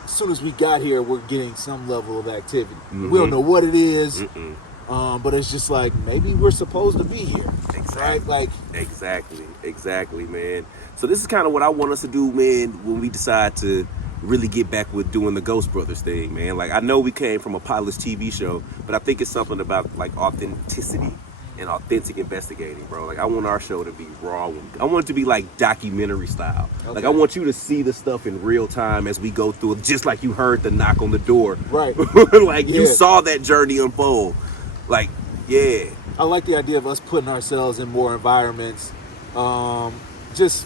as soon as we got here, we're getting some level of activity. Mm-hmm. We don't know what it is, but it's just like maybe we're supposed to be here. Exactly. Right? Like Exactly, man. So this is kind of what I want us to do, man, when we decide to really get back with doing the Ghost Brothers thing, man. Like, I know we came from a pilotless TV show, but I think it's something about like authenticity and authentic investigating, bro. Like, I want our show to be raw. I want it to be like documentary style. Okay. Like, I want you to see the stuff in real time as we go through it, just like you heard the knock on the door. Right. Like, you saw that journey unfold. Like, yeah. I like the idea of us putting ourselves in more environments, just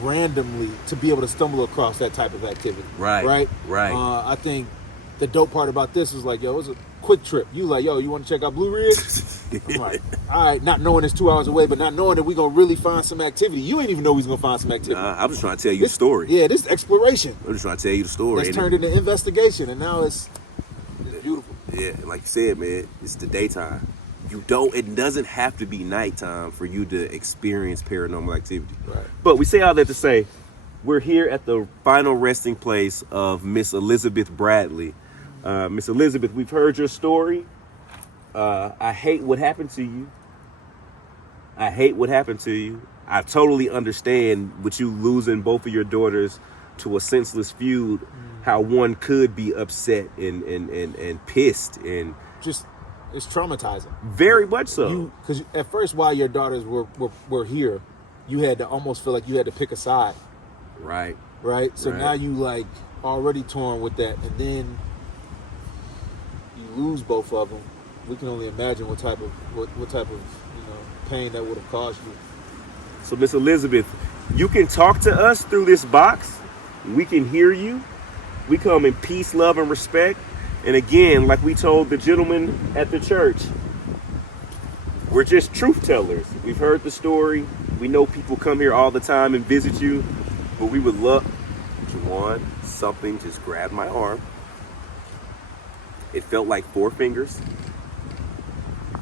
randomly, to be able to stumble across that type of activity. Right. I think the dope part about this was like, yo, it was a quick trip. You like, yo, you want to check out Blue Ridge? I'm like, all right, not knowing it's 2 hours away, but not knowing that we're going to really find some activity. You ain't even know we was going to find some activity. Nah, I'm just trying to tell you the story. Yeah, this is exploration. I'm just trying to tell you the story. It's turned into investigation, and now it's beautiful. Yeah, like you said, man, it's the daytime. It doesn't have to be nighttime for you to experience paranormal activity. Right. But we say all that to say, we're here at the final resting place of Miss Elizabeth Bradley. Miss Elizabeth, we've heard your story. I hate what happened to you. I totally understand with you losing both of your daughters to a senseless feud, how one could be upset and pissed and just. It's traumatizing. Very much so. Because at first, while your daughters were here, you had to almost feel like you had to pick a side. Right. So now you like already torn with that, and then you lose both of them. We can only imagine what type of pain that would have caused you. So Miss Elizabeth, you can talk to us through this box. We can hear you. We come in peace, love, and respect. And again, like we told the gentleman at the church, we're just truth tellers. We've heard the story. We know people come here all the time and visit you, but we would love, Juwan, something just grabbed my arm. It felt like 4 fingers.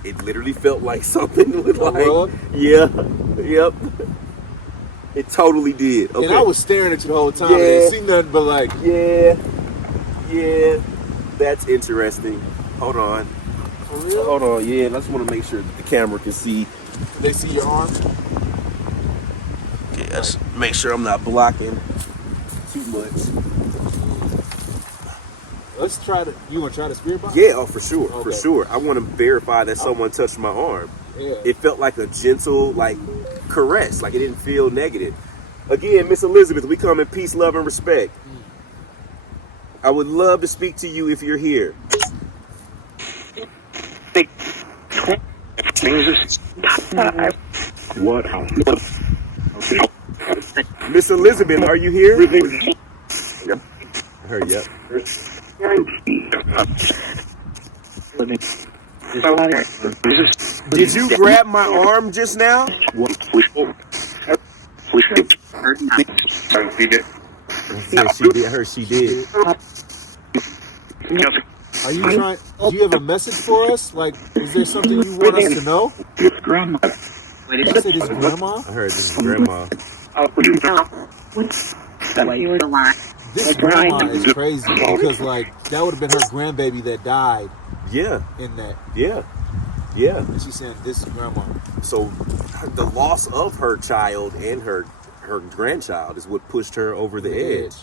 It literally felt like something with like, yep. It totally did. Okay. And I was staring at you the whole time. I didn't see nothing but like, yeah. That's interesting. Hold on. For real? Hold on. Yeah, I just want to make sure that the camera can see. They see your arm? Yeah, just make sure I'm not blocking too much. Let's try to. You want to try the spirit box? Yeah, for sure. Okay. For sure. I want to verify that someone touched my arm. Yeah. It felt like a gentle, like, caress. Like, it didn't feel negative. Again, Miss Elizabeth, we come in peace, love, and respect. I would love to speak to you if you're here. What? Miss Elizabeth, are you here? Yep. Hurry up. Did you grab my arm just now? Yeah, she did. She did. Are you trying? Do you have a message for us? Like, is there something you want us to know? Grandma. Did you say this is grandma? I heard this is grandma. This grandma is crazy because like that would have been her grandbaby that died Yeah, in that. yeah, yeah. And she's saying this is grandma. So the loss of her child and her grandchild is what pushed her over the edge.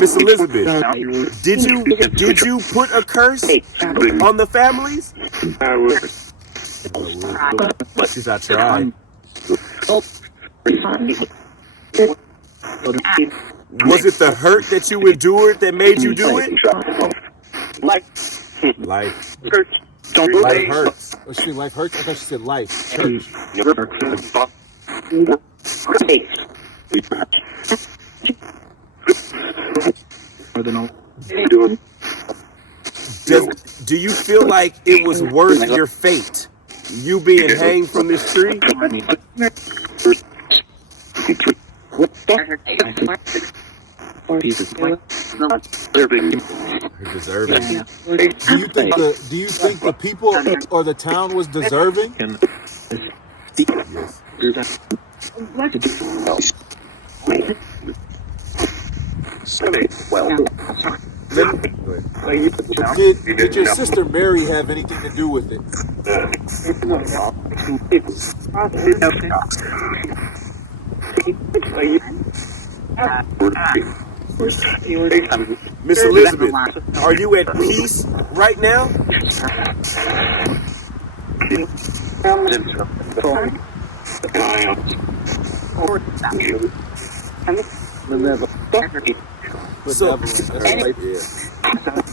Miss Elizabeth, did you put a curse on the families? Because I tried. Was it the hurt that you endured that made you do it? Life. Life hurts. Oh, she said life hurts? I thought she said life. Church. Do you feel like it was worth your fate? You being hanged from this tree? Deserving. Do you think the people or the town was deserving? Yes. Did your sister Mary have anything to do with it? Miss Elizabeth, are you at peace right now? So,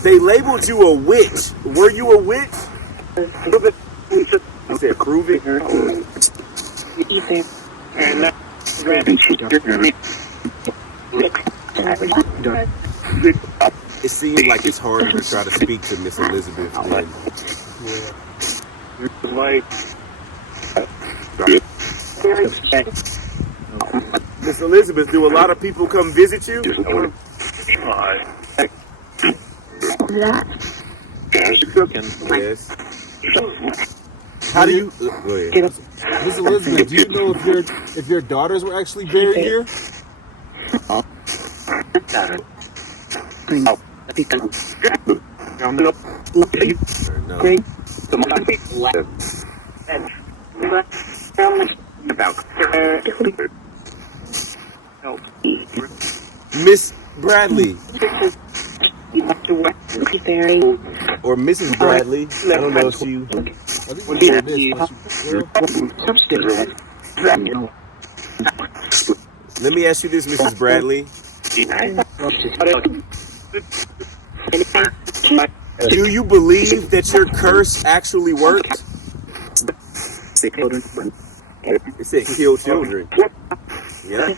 they labeled you a witch. Were you a witch? They said, prove it. It seems like it's harder to try to speak to Miss Elizabeth than. Miss Elizabeth, do a lot of people come visit you? Yes. How do you? Go ahead. Miss Elizabeth, do you know if your daughters were actually buried here? No. Miss Bradley. Or Mrs. Bradley. I don't know if you. Let me ask you this, Mrs. Bradley. Do you believe that your curse actually worked? It said kill children. Yeah.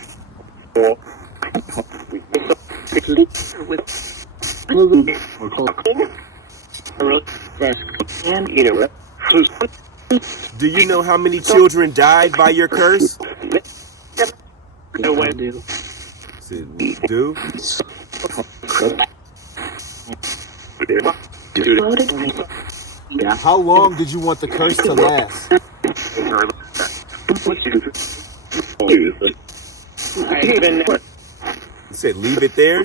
Do you know how many children died by your curse? Do? How long did you want the curse to last? You said leave it there?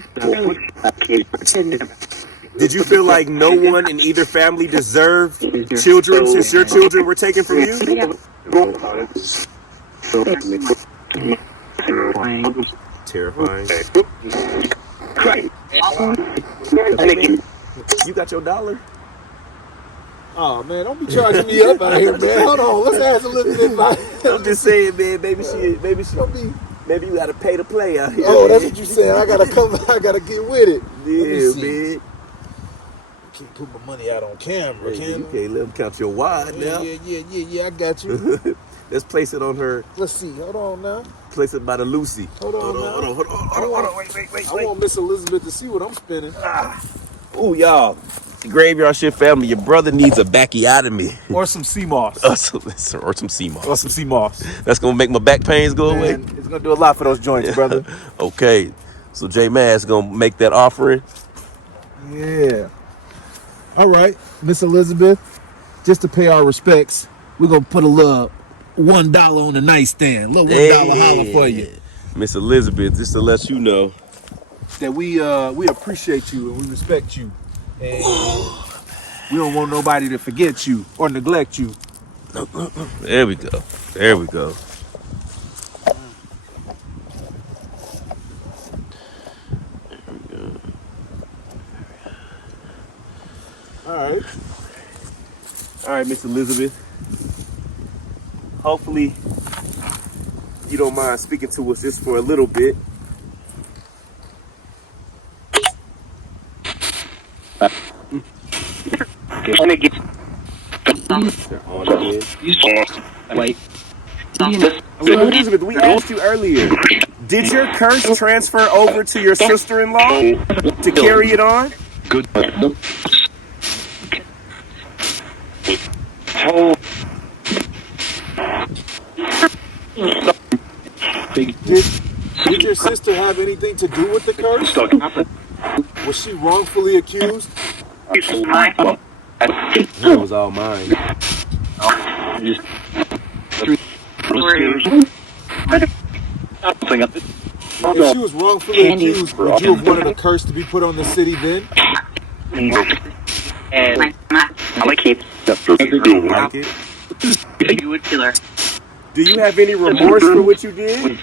Did you feel like no one in either family deserved children since your children were taken from you? Terrifying. You got your $1? Oh man, don't be charging me up out here, man. Hold on, let's ask Elizabeth. I'm just saying, man. Maybe you gotta pay to play out here. Oh, that's what you saying. I gotta get with it. Yeah, man. Can't put my money out on camera, You can't let them count your wad now. Yeah, I got you. Let's place it on her. Let's see. Hold on now. Place it by the Lucy. Hold on. Hold on. Wait. I want Miss Elizabeth to see what I'm spinning. Ooh, y'all. Graveyard Shift family, your brother needs a backiotomy. Or some sea moss. Or some sea moss. Or some sea moss. That's gonna make my back pains go away. It's gonna do a lot for those joints, brother. Okay. So J Mass gonna make that offering. Yeah. All right, Miss Elizabeth, just to pay our respects, we're gonna put a little $1 on the nightstand. Little $1 holler for you. Miss Elizabeth, just to let you know that we appreciate you and we respect you, and we don't want nobody to forget you or neglect you. There we go. All right, Miss Elizabeth. Hopefully you don't mind speaking to us just for a little bit. They're on again. Wait. So Elizabeth, we asked you earlier, did your curse transfer over to your sister-in-law to carry it on? Good. Did your sister have anything to do with the curse? Was she wrongfully accused? It was all mine. If she was wrongfully accused, would you have wanted a curse to be put on the city then? Do you have any remorse for what you did?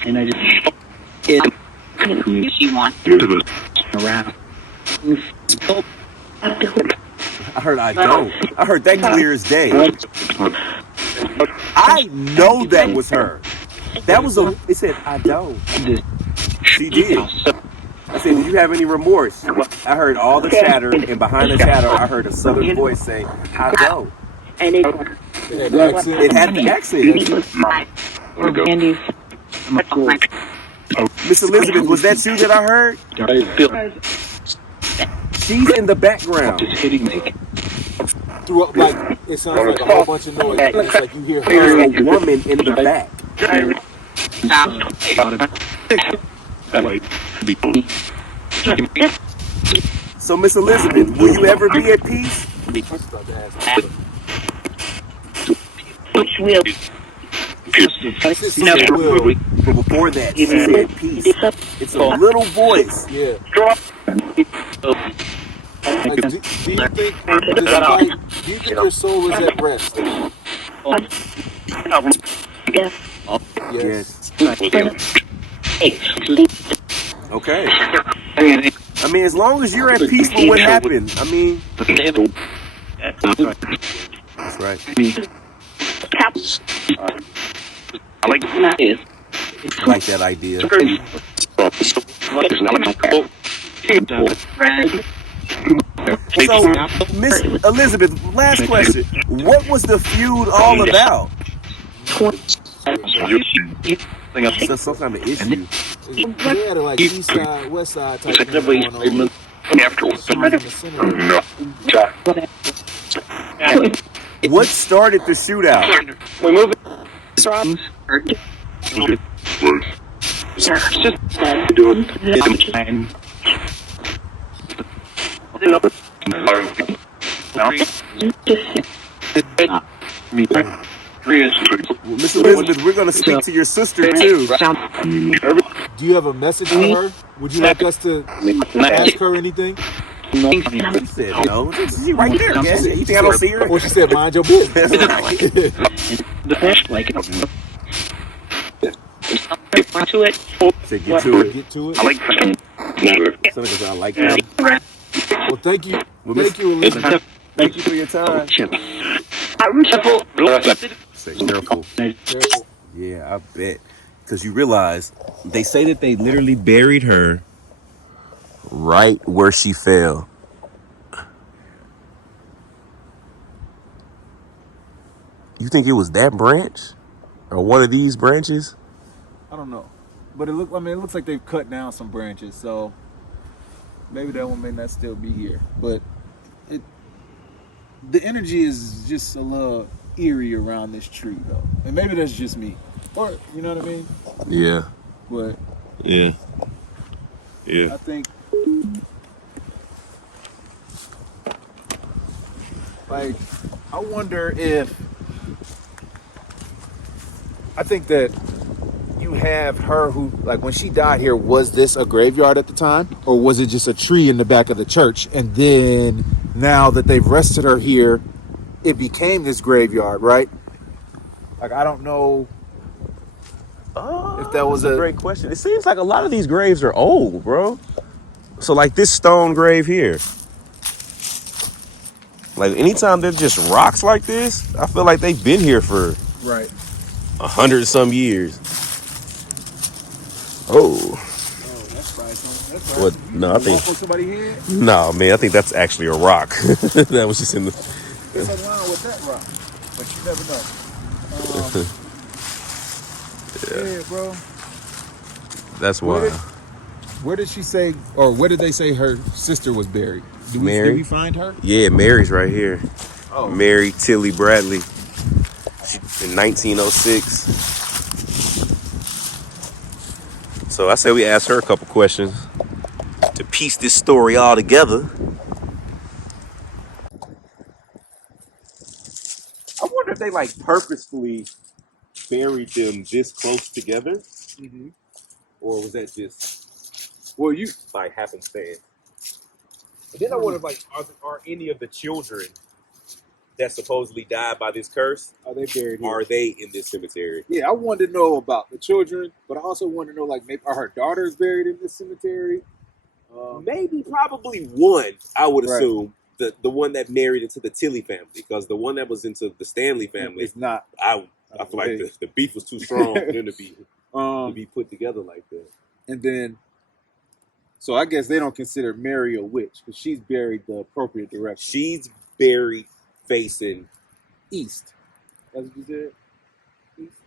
She wants to around. I heard I don't. I heard that clear as day. I know that was her. That was a. It said I don't. She did. I said, do you have any remorse? I heard all the chatter, and behind the chatter, I heard a southern voice say, I don't. It had the accent. Miss Elizabeth, was that you that I heard? She's in the background. Like, it sounds like a whole bunch of noise. It's like you hear her. There's a woman in the back. So, Miss Elizabeth, will you ever be at peace? But before that, she said peace. It's a little voice. Yeah. Like, do you think your soul is at rest? Yes. Okay. I mean, as long as you're at peace with what happened, I mean. That's right. I like that idea. So, Miss Elizabeth, last question. What was the feud all about? So some kind of issue. They had a like east side, west side type thing going on. What started the shootout? We move it. Well, Miss Elizabeth, we're going to speak to your sister too. Do you have a message for her? Would you like us to ask her anything? She said no. She's right there. You think I don't see her? Well, she said, mind your business. To it. Said get to it. Get to it. I like that. Somebody said I like that. Well, thank you. Thank you, Elizabeth. Thank you for your time. Say careful. Yeah, I bet. Because you realize they say that they literally buried her right where she fell. You think it was that branch? Or one of these branches? I don't know, but it looks like they've cut down some branches, so maybe that one may not still be here. But the energy is just a little eerie around this tree, though, and maybe that's just me, or you know what I mean? Yeah. But Yeah. I think, like, I wonder if I think that you have her who, like, when she died here, was this a graveyard at the time, or was it just a tree in the back of the church? And then now that they've rested her here, it became this graveyard, right? Like, I don't know if that was a great question. It seems like a lot of these graves are old, bro. So like this stone grave here. Like anytime there's just rocks like this, I feel like they've been here for right 100 some years. Oh. That's right. That's right. What? No, I think. Somebody here? No, man, I think that's actually a rock. That was just in the. It's around with that rock, but you never know. Yeah, bro. That's why. Where did she say, or where did they say her sister was buried? Did we find her? Yeah, Mary's right here. Oh. Mary Tilly Bradley in 1906. So I said we asked her a couple questions to piece this story all together. I wonder if they like purposefully buried them this close together, or was that just by happenstance? And then I wonder if like are any of the children that supposedly died by this curse, Are they buried here? are they in this cemetery? Yeah, I wanted to know about the children, but I also wanted to know, like, maybe are her daughters buried in this cemetery? Maybe probably one, I would Right. assume. The one that married into the Tilly family, because the one that was into the Stanley family, It's not. I feel like the beef was too strong for them to be put together like that. And then, so I guess they don't consider Mary a witch because she's buried the appropriate direction. She's buried facing East. That's what you said? East?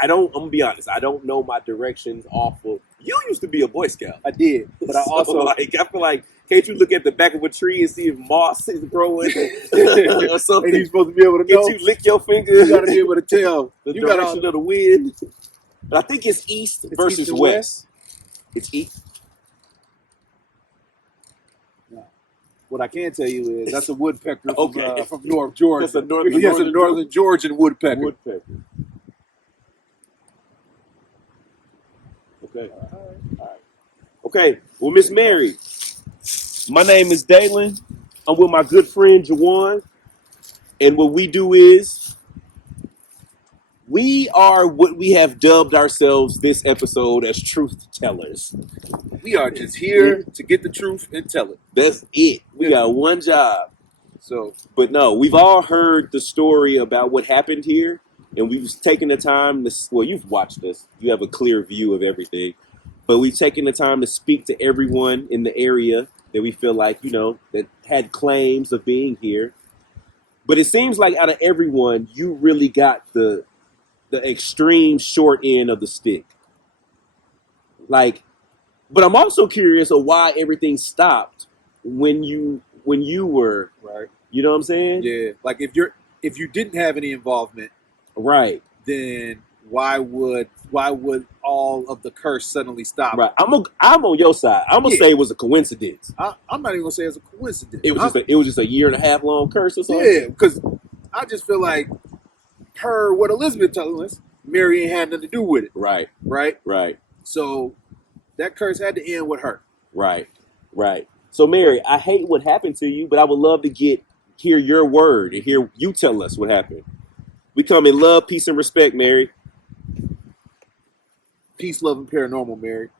I'm gonna be honest, I don't know my directions off of. You used to be a Boy Scout. I did, but I also I feel like, can't you look at the back of a tree and see if moss is growing or something? And you're supposed to be able to know. Can't you lick your finger? You got to be able to tell the direction of the wind. But I think it's east versus east and west. It's east. No. What I can tell you is that's a woodpecker from North That's Georgia. a northern Georgian woodpecker. Okay. All right. Okay. Well, Miss Mary, my name is Dalen. I'm with my good friend Jawan, and what we do is we are what we have dubbed ourselves this episode as truth tellers. We are just here to get the truth and tell it. That's it. We got one job. So, but no, we've all heard the story about what happened here, and we've taken the time to. Well, you've watched us. You have a clear view of everything, but we've taken the time to speak to everyone in the area that we feel like, that had claims of being here. But it seems like out of everyone, you really got the extreme short end of the stick. Like, but I'm also curious of why everything stopped when you were right. You know what I'm saying? Yeah. Like if you didn't have any involvement, right, then why would all of the curse suddenly stop? Right. I'm on your side. I'm gonna say it was a coincidence. I'm not even gonna say it's a coincidence. It was just a year and a half long curse or something. Yeah, because I just feel like what Elizabeth told us, Mary ain't had nothing to do with it. Right. Right. Right. So that curse had to end with her. Right. Right. So Mary, I hate what happened to you, but I would love to hear your word and hear you tell us what happened. We come in love, peace, and respect, Mary. Peace, love, and paranormal, Mary.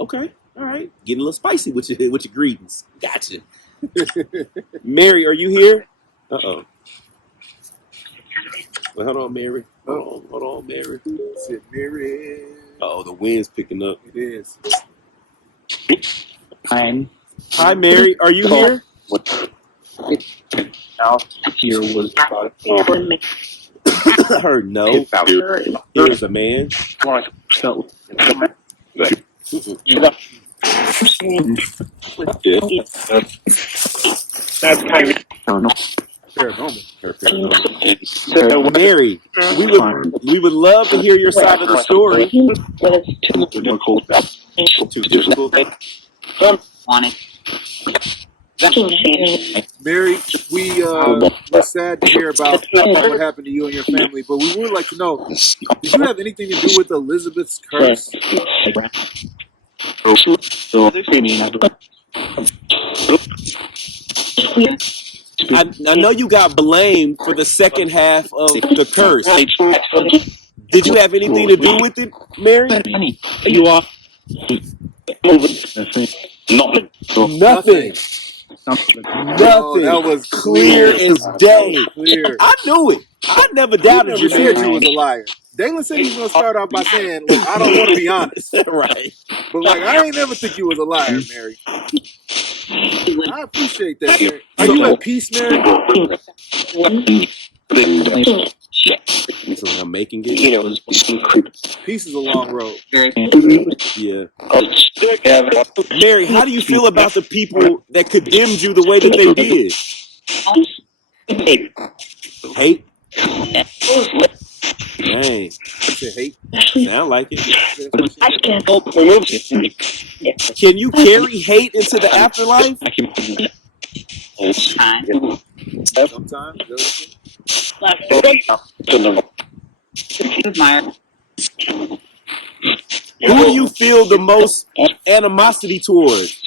Okay. All right. Getting a little spicy with your greetings. Gotcha. Mary, are you here? Uh-oh. Well, hold on, Mary. Hold on, Mary. Said Mary. Uh-oh, the wind's picking up. It is. Hi, Mary. Are you here? What out here was about I heard no. Here's a man. That's kind of Paranormal. Mary, we would love to hear your side of the story. Too difficult. Mary, we're sad to hear about what happened to you and your family, but we would like to know, did you have anything to do with Elizabeth's curse? I know you got blamed for the second half of the curse. Did you have anything to do with it, Mary? Nothing. Oh, that was Clear as day. clear. I knew it. I never You doubted never you, said man. you was a liar. Dalen said he was gonna start off by saying, "Look, I don't want to be honest, Right. but like I ain't never think you was a liar, Mary." I appreciate that, Mary. Are you at peace, Mary? So I'm making it. Peace is a long road. Yeah. Mary, how do you feel about the people that condemned you the way that they did? Hate? Dang. To hate. Sound like it. Sometimes. Can you carry hate into the afterlife? Who do you feel the most animosity towards?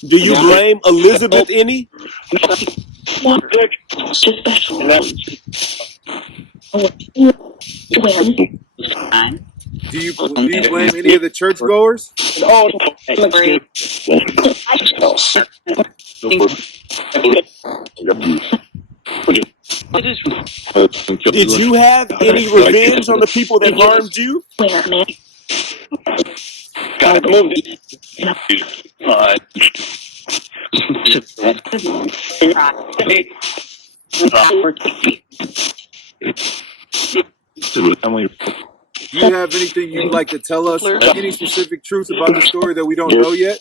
Do you blame Elizabeth any? Do you blame any of the churchgoers? Did you have any revenge on the people that harmed you? Do you have anything you'd like to tell us? Any specific truth about the story that we don't know yet?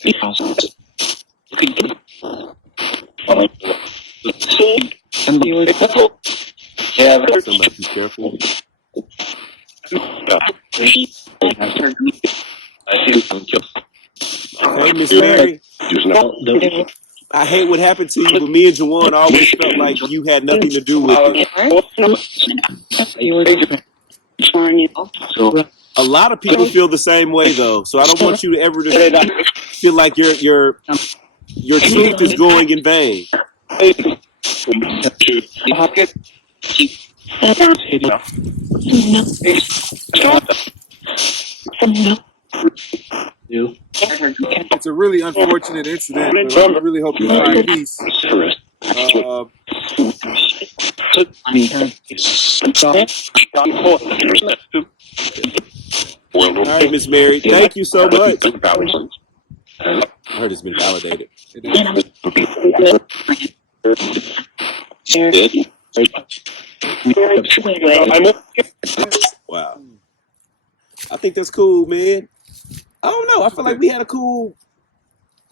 Somebody be careful. Okay, Miss Mary. I hate what happened to you, but me and Juwan always felt like you had nothing to do with it. A lot of people feel the same way, though. So I don't want you to ever to feel like your truth is going in vain. It's a really unfortunate incident, but we really hope you find peace. All right, Miss Mary, thank you so much. I heard it's been validated. Wow. I think that's cool, man. I don't know. I feel like we had a cool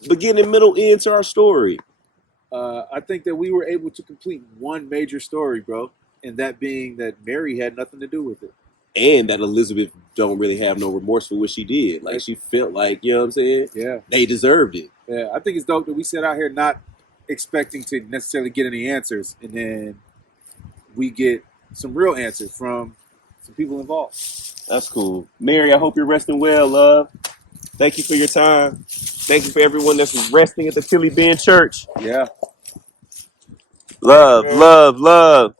beginning, middle, end to our story. I think that we were able to complete one major story, bro, and that being that Mary had nothing to do with it. And that Elizabeth don't really have no remorse for what she did. Like, she felt like, you know what I'm saying? Yeah. They deserved it. Yeah, I think it's dope that we set out here not expecting to necessarily get any answers, and then we get some real answers from some people involved. That's cool. Mary, I hope you're resting well, love. Thank you for your time. Thank you for everyone that's resting at the Philly Bend Church. Yeah. Love, love, love.